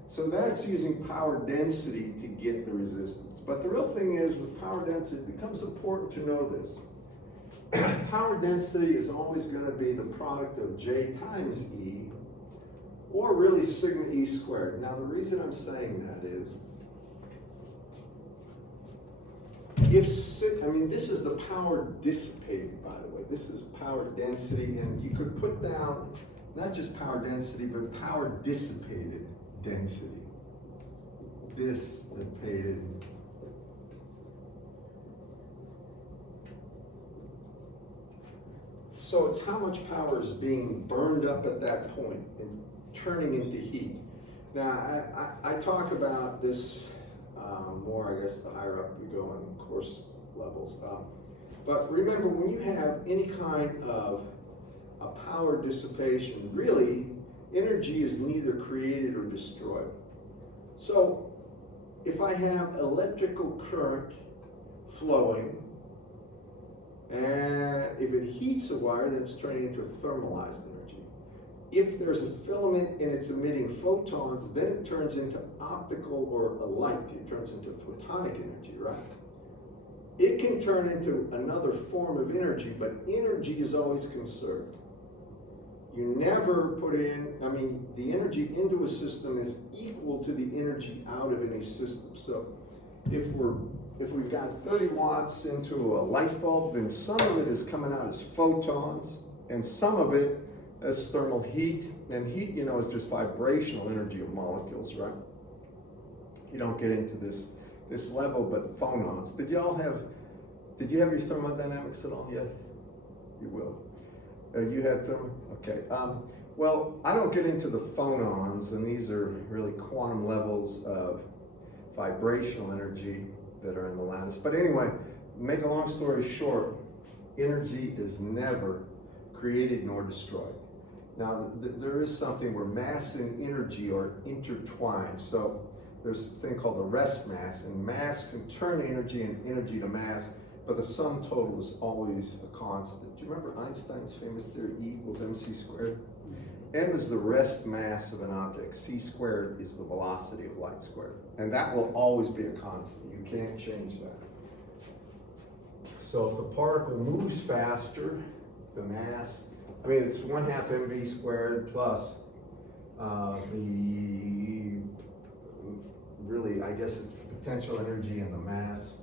So that's using power density to get the resistance. But the real thing is, with power density, it becomes important to know this. Power density is always going to be the product of J times E, or really sigma E squared. Now, the reason I'm saying that is, this is the power dissipated, by the way. This is power density, and you could put down not just power density, but power dissipated density. Dissipated. So it's how much power is being burned up at that point and turning into heat. Now, I talk about this more, I guess, the higher up we go in course levels. But remember, when you have any kind of a power dissipation, really, energy is neither created or destroyed. So, if I have electrical current flowing, and if it heats a wire, then it's turning into thermalized energy. If there's a filament and it's emitting photons, then it turns into optical or a light. It turns into photonic energy, right? It can turn into another form of energy, but energy is always conserved. You never put in, the energy into a system is equal to the energy out of any system. So if we've got 30 watts into a light bulb, then some of it is coming out as photons, and some of it as thermal heat. And heat, is just vibrational energy of molecules, right? You don't get into this level, but phonons. Did you have your thermodynamics at all yet? You will. You had thermo? Okay. Well, I don't get into the phonons, and these are really quantum levels of vibrational energy that are in the lattice. But anyway, make a long story short, energy is never created nor destroyed. Now, there is something where mass and energy are intertwined. So there's a thing called the rest mass, and mass can turn energy and energy to mass, but the sum total is always a constant. Do you remember Einstein's famous theory, E equals mc squared? M is the rest mass of an object. C squared is the velocity of light squared. And that will always be a constant. You can't change that. So if the particle moves faster, the mass, I mean, it's 1/2 mv squared plus really, I guess it's the potential energy and the mass.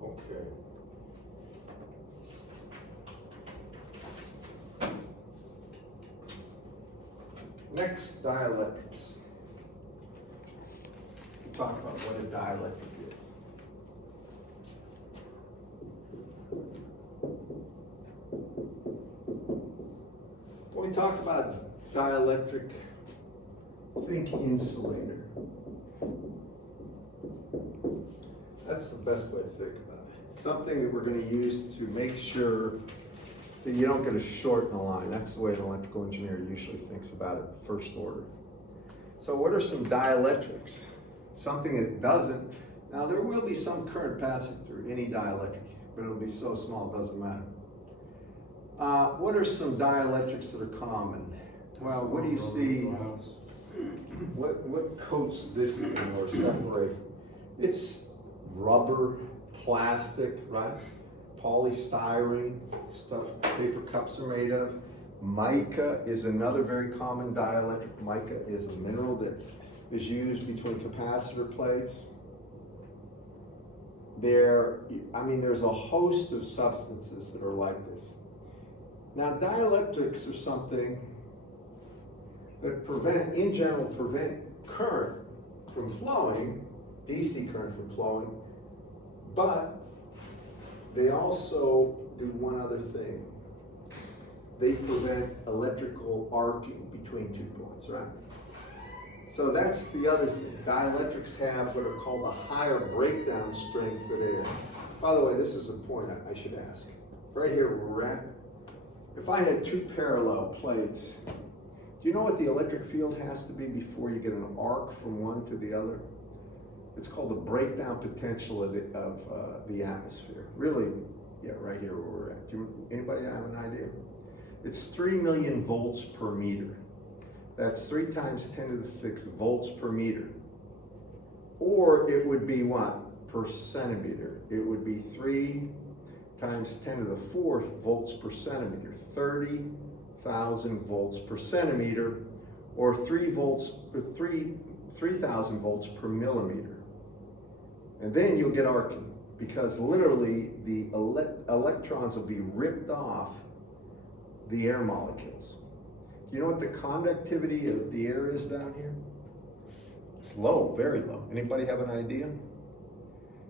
Okay. Next, dielectrics. We'll talk about what a dielectric is. When we talk about dielectric, think insulator. That's the best way to think about it. Something that we're going to use to make sure that you don't get a short in the line. That's the way an electrical engineer usually thinks about it, first order. So what are some dielectrics? Something that doesn't, now there will be some current passing through any dielectric, but it'll be so small it doesn't matter. What are some dielectrics that are common? Well, what do you see? What coats this thing or separate? It's rubber, plastic, right? Polystyrene, stuff paper cups are made of. Mica is another very common dielectric. Mica is a mineral that is used between capacitor plates. There's a host of substances that are like this. Now, dielectrics are something that in general prevent current from flowing, DC current from flowing, but they also do one other thing. They prevent electrical arcing between 2 points, right? So that's the other thing. Dielectrics have what are called a higher breakdown strength than air. By the way, this is a point I should ask. Right here where we're at, if I had 2 parallel plates, do you know what the electric field has to be before you get an arc from one to the other? It's called the breakdown potential of the atmosphere. Really, yeah, right here where we're at. Anybody have an idea? It's 3 million volts per meter. That's 3 times 10 to the 6 volts per meter. Or it would be what? Per centimeter. It would be 3 times 10 to the 4th volts per centimeter. 30,000 volts per centimeter, or 3,000 volts per millimeter. And then you'll get arcing, because literally the electrons will be ripped off the air molecules. Do you know what the conductivity of the air is down here? It's low, very low. Anybody have an idea?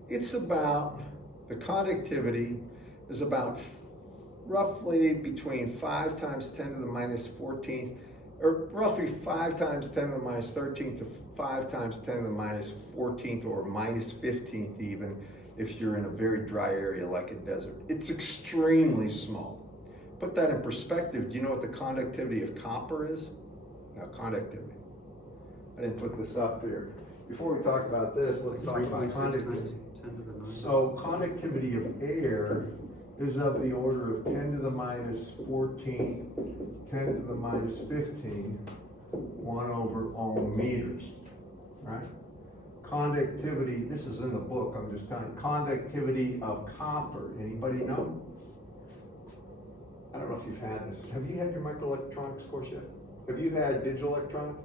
It's about, the conductivity is about roughly between 5 times 10 to the minus 14th, or roughly 5 times 10 to the minus 13th to 5 times 10 to the minus 14th or minus 15th even, if you're in a very dry area like a desert. It's extremely small. Put that in perspective. Do you know what the conductivity of copper is? Now, conductivity. I didn't put this up here. Before we talk about this, let's talk about 3.6 conductivity. times 10 to the 9. So conductivity of air is of the order of 10 to the minus 14, 10 to the minus 15, 1 over ohm meters, right? Conductivity, this is in the book, I'm just telling you, conductivity of copper, anybody know? I don't know if you've had this. Have you had your microelectronics course yet? Have you had digital electronics?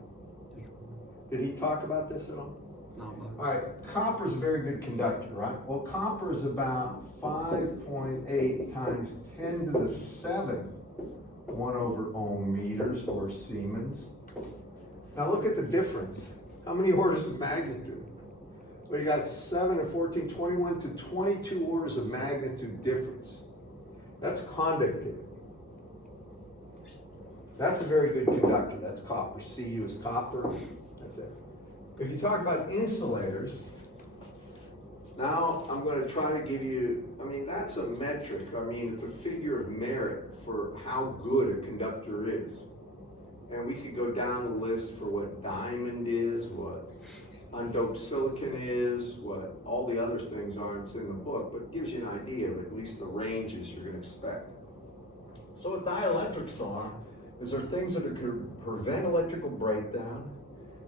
Did he talk about this at all? Not much. All right, copper is a very good conductor, right? Well, copper is about 5.8 times 10 to the 7th, 1 over ohm meters or Siemens. Now look at the difference. How many orders of magnitude? Well, you got 7 and 14, 21 to 22 orders of magnitude difference. That's conductivity. That's a very good conductor, that's copper. Cu is copper, that's it. If you talk about insulators, now I'm gonna try to give you, I mean, that's a metric, I mean, it's a figure of merit for how good a conductor is. And we could go down the list for what diamond is, what undoped silicon is, what all the other things are, it's in the book, but it gives you an idea of at least the ranges you're gonna expect. So what dielectrics are, is there things that could prevent electrical breakdown,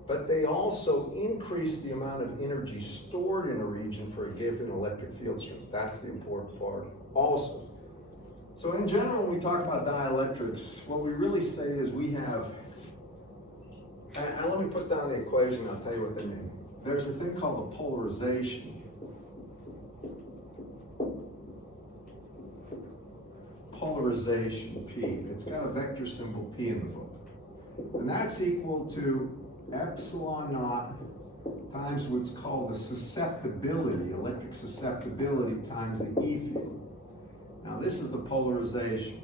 but they also increase the amount of energy stored in a region for a given electric field strength. That's the important part also. So in general, when we talk about dielectrics, what we really say is we have, and let me put down the equation, I'll tell you what they mean. There's a thing called the polarization. Polarization, P. It's got a vector symbol P in the book. And that's equal to epsilon naught times what's called the susceptibility, electric susceptibility times the E field. Now this is the polarization.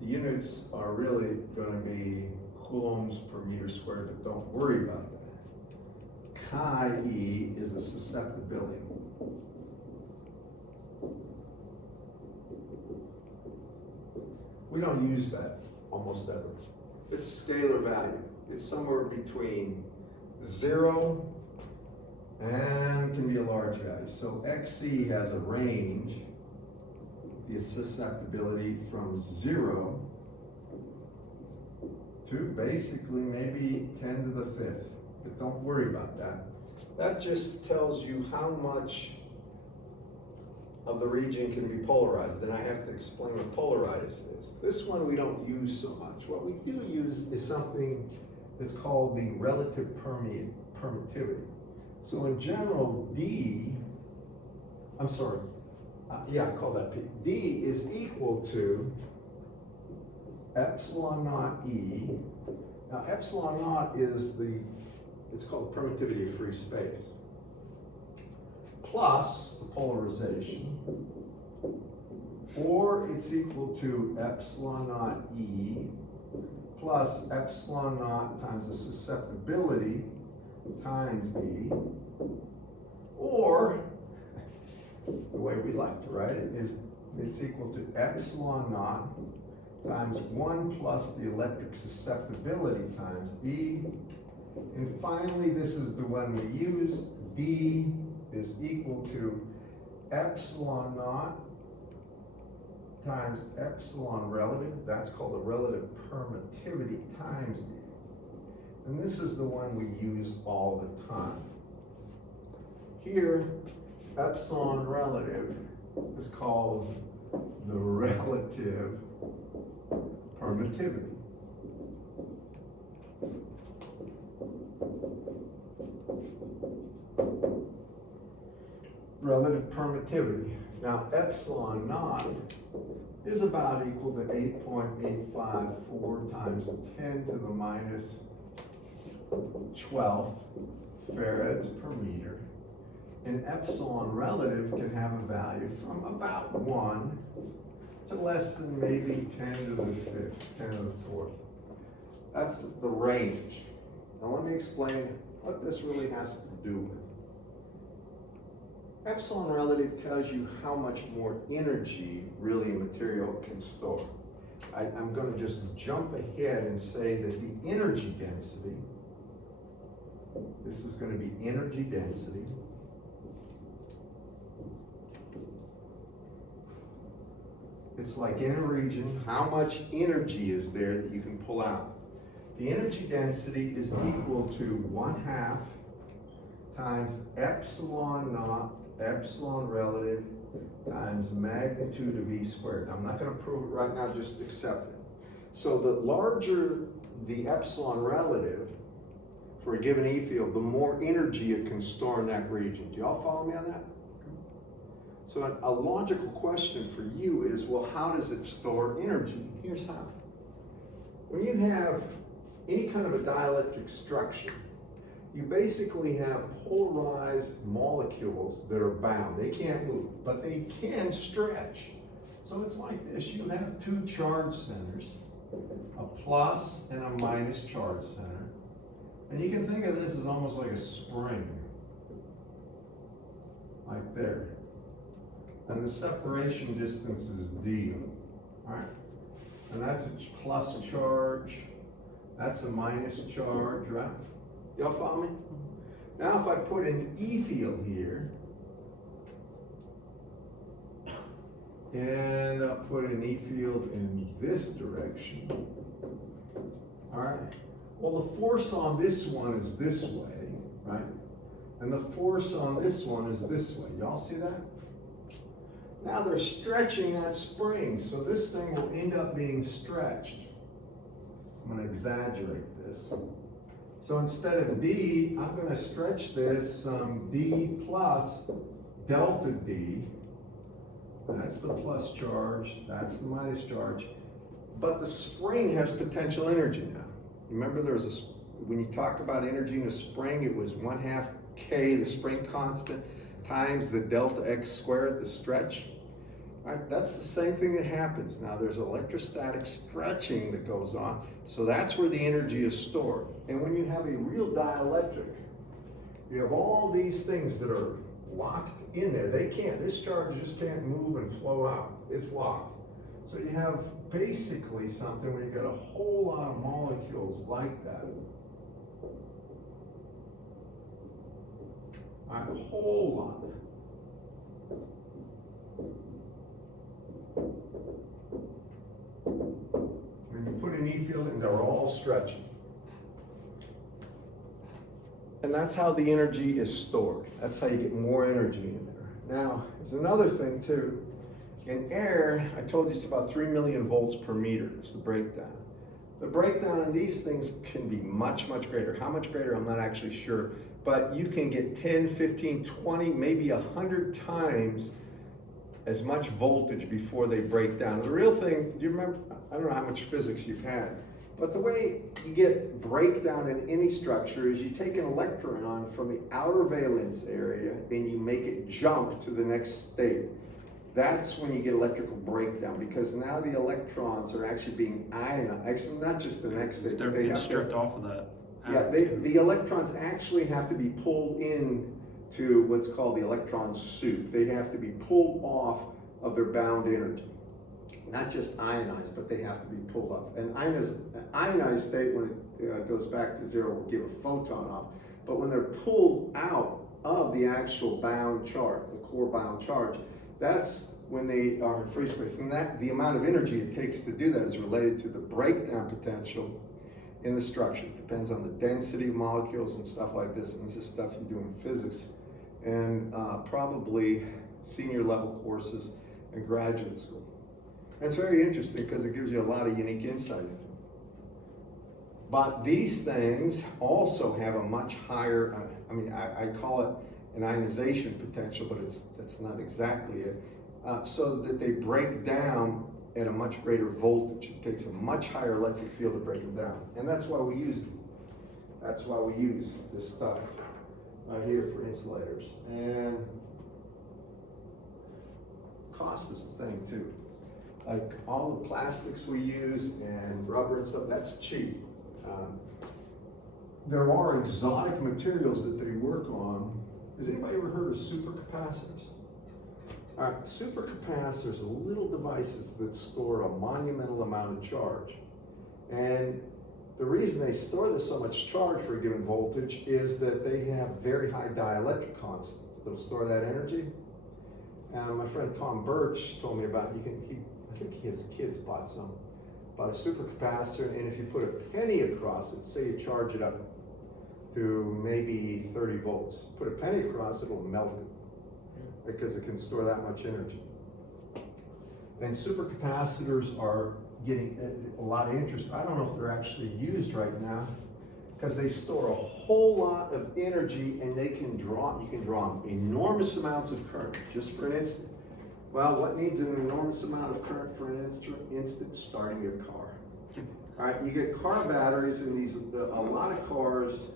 The units are really going to be coulombs per meter squared, but don't worry about that. Chi E is the susceptibility. We don't use that almost ever. It's a scalar value. It's somewhere between 0 and can be a large value. So XE has a range, the susceptibility from 0 to basically maybe 10 to the 5th. But don't worry about that. That just tells you how much of the region can be polarized. Then I have to explain what polarized is. This one we don't use so much. What we do use is something that's called the relative permittivity. So in general, I call that P. D is equal to epsilon naught E. Now epsilon naught is it's called the permittivity of free space, plus the polarization, or it's equal to epsilon naught E plus epsilon naught times the susceptibility times E, or the way we like to write it is it's equal to epsilon naught times 1 plus the electric susceptibility times E. And finally, this is the one we use. D is equal to epsilon naught times epsilon relative. That's called the relative permittivity times D. And this is the one we use all the time. Here, epsilon relative is called the relative permittivity. Relative permittivity. Now, epsilon naught is about equal to 8.854 times 10 to the minus 12 farads per meter. And epsilon relative can have a value from about 1 to less than maybe 10 to the 5th, 10 to the 4th. That's the range. Now let me explain what this really has to do with. Epsilon relative tells you how much more energy really a material can store. I'm going to just jump ahead and say that the energy density, this is going to be energy density, it's like in a region, how much energy is there that you can pull out. The energy density is equal to 1/2 times epsilon naught, epsilon relative, times magnitude of E squared. I'm not going to prove it right now, just accept it. So the larger the epsilon relative for a given E field, the more energy it can store in that region. Do y'all follow me on that? So a logical question for you is, well, how does it store energy? Here's how. When you have any kind of a dielectric structure, you basically have polarized molecules that are bound. They can't move, but they can stretch. So it's like this. You have two charge centers, a plus and a minus charge center. And you can think of this as almost like a spring. Like there. And the separation distance is D, alright? And that's a plus charge, that's a minus charge, right? Y'all follow me? Now if I put an E field here, and I'll put an E field in this direction, alright? Well, the force on this one is this way, right? And the force on this one is this way. Y'all see that? Now they're stretching that spring, so this thing will end up being stretched. I'm gonna exaggerate this. So instead of D, I'm gonna stretch this D plus delta D. That's the plus charge, that's the minus charge. But the spring has potential energy now. Remember when you talk about energy in a spring, it was 1/2 K, the spring constant, times the delta X squared, the stretch. All right, that's the same thing that happens. Now there's electrostatic stretching that goes on, so that's where the energy is stored. And when you have a real dielectric, you have all these things that are locked in there. This charge just can't move and flow out. It's locked. So you have basically something where you got a whole lot of molecules like that. All right, a whole lot. And you put an E field in, they're all stretching. And that's how the energy is stored. That's how you get more energy in there. Now, there's another thing too. In air, I told you it's about 3 million volts per meter. It's the breakdown. The breakdown in these things can be much, much greater. How much greater, I'm not actually sure. But you can get 10, 15, 20, maybe 100 times as much voltage before they break down. The real thing, do you remember, I don't know how much physics you've had, but the way you get breakdown in any structure is you take an electron from the outer valence area and you make it jump to the next state. That's when you get electrical breakdown, because now the electrons are actually being ionized, not just the next state. They're being stripped off of that. Yeah, the electrons actually have to be pulled in to what's called the electron soup. They have to be pulled off of their bound energy. Not just ionized, but they have to be pulled off. An ionized state, when it goes back to zero, will give a photon off. But when they're pulled out of the actual bound charge, the core bound charge, that's when they are in free space. And that the amount of energy it takes to do that is related to the breakdown potential in the structure. It depends on the density of molecules and stuff like this. And this is stuff you do in physics and probably senior level courses in graduate school. And it's very interesting because it gives you a lot of unique insight into it. But these things also have a much higher, I call it an ionization potential, but that's not exactly it. So that they break down at a much greater voltage. It takes a much higher electric field to break them down. And that's why we use it. That's why we use this stuff here for insulators. And cost is a thing too. Like all the plastics we use and rubber and stuff, that's cheap. There are exotic materials that they work on. Has anybody ever heard of supercapacitors? All right, supercapacitors are little devices that store a monumental amount of charge. And the reason they store this so much charge for a given voltage is that they have very high dielectric constants that'll store that energy. And my friend Tom Birch told me about, I think his kids bought a supercapacitor, and if you put a penny across it, say you charge it up to maybe 30 volts, put a penny across it, it'll melt it, because it can store that much energy. And supercapacitors are getting a lot of interest. I don't know if they're actually used right now, because they store a whole lot of energy, and you can draw enormous amounts of current just for an instant. Well, what needs an enormous amount of current for an instant? Starting your car. All right, you get car batteries in a lot of cars.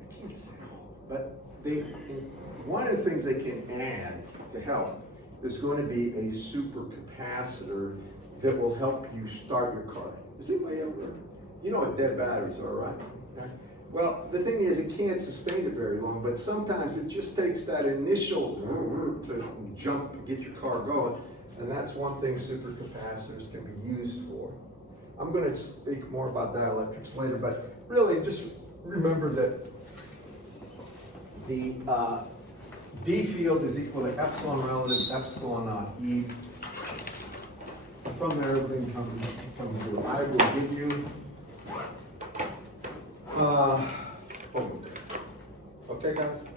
I can't say all, but one of the things they can add to help is going to be a supercapacitor that will help you start your car. Is anybody ever, you know what dead batteries are, right? Okay. Well, the thing is, it can't sustain it very long, but sometimes it just takes that initial to jump, get your car going, and that's one thing supercapacitors can be used for. I'm gonna speak more about dielectrics later, but really just remember that the D field is equal to epsilon relative epsilon naught E. From there, everything comes to, I will give you, homework. Okay, guys?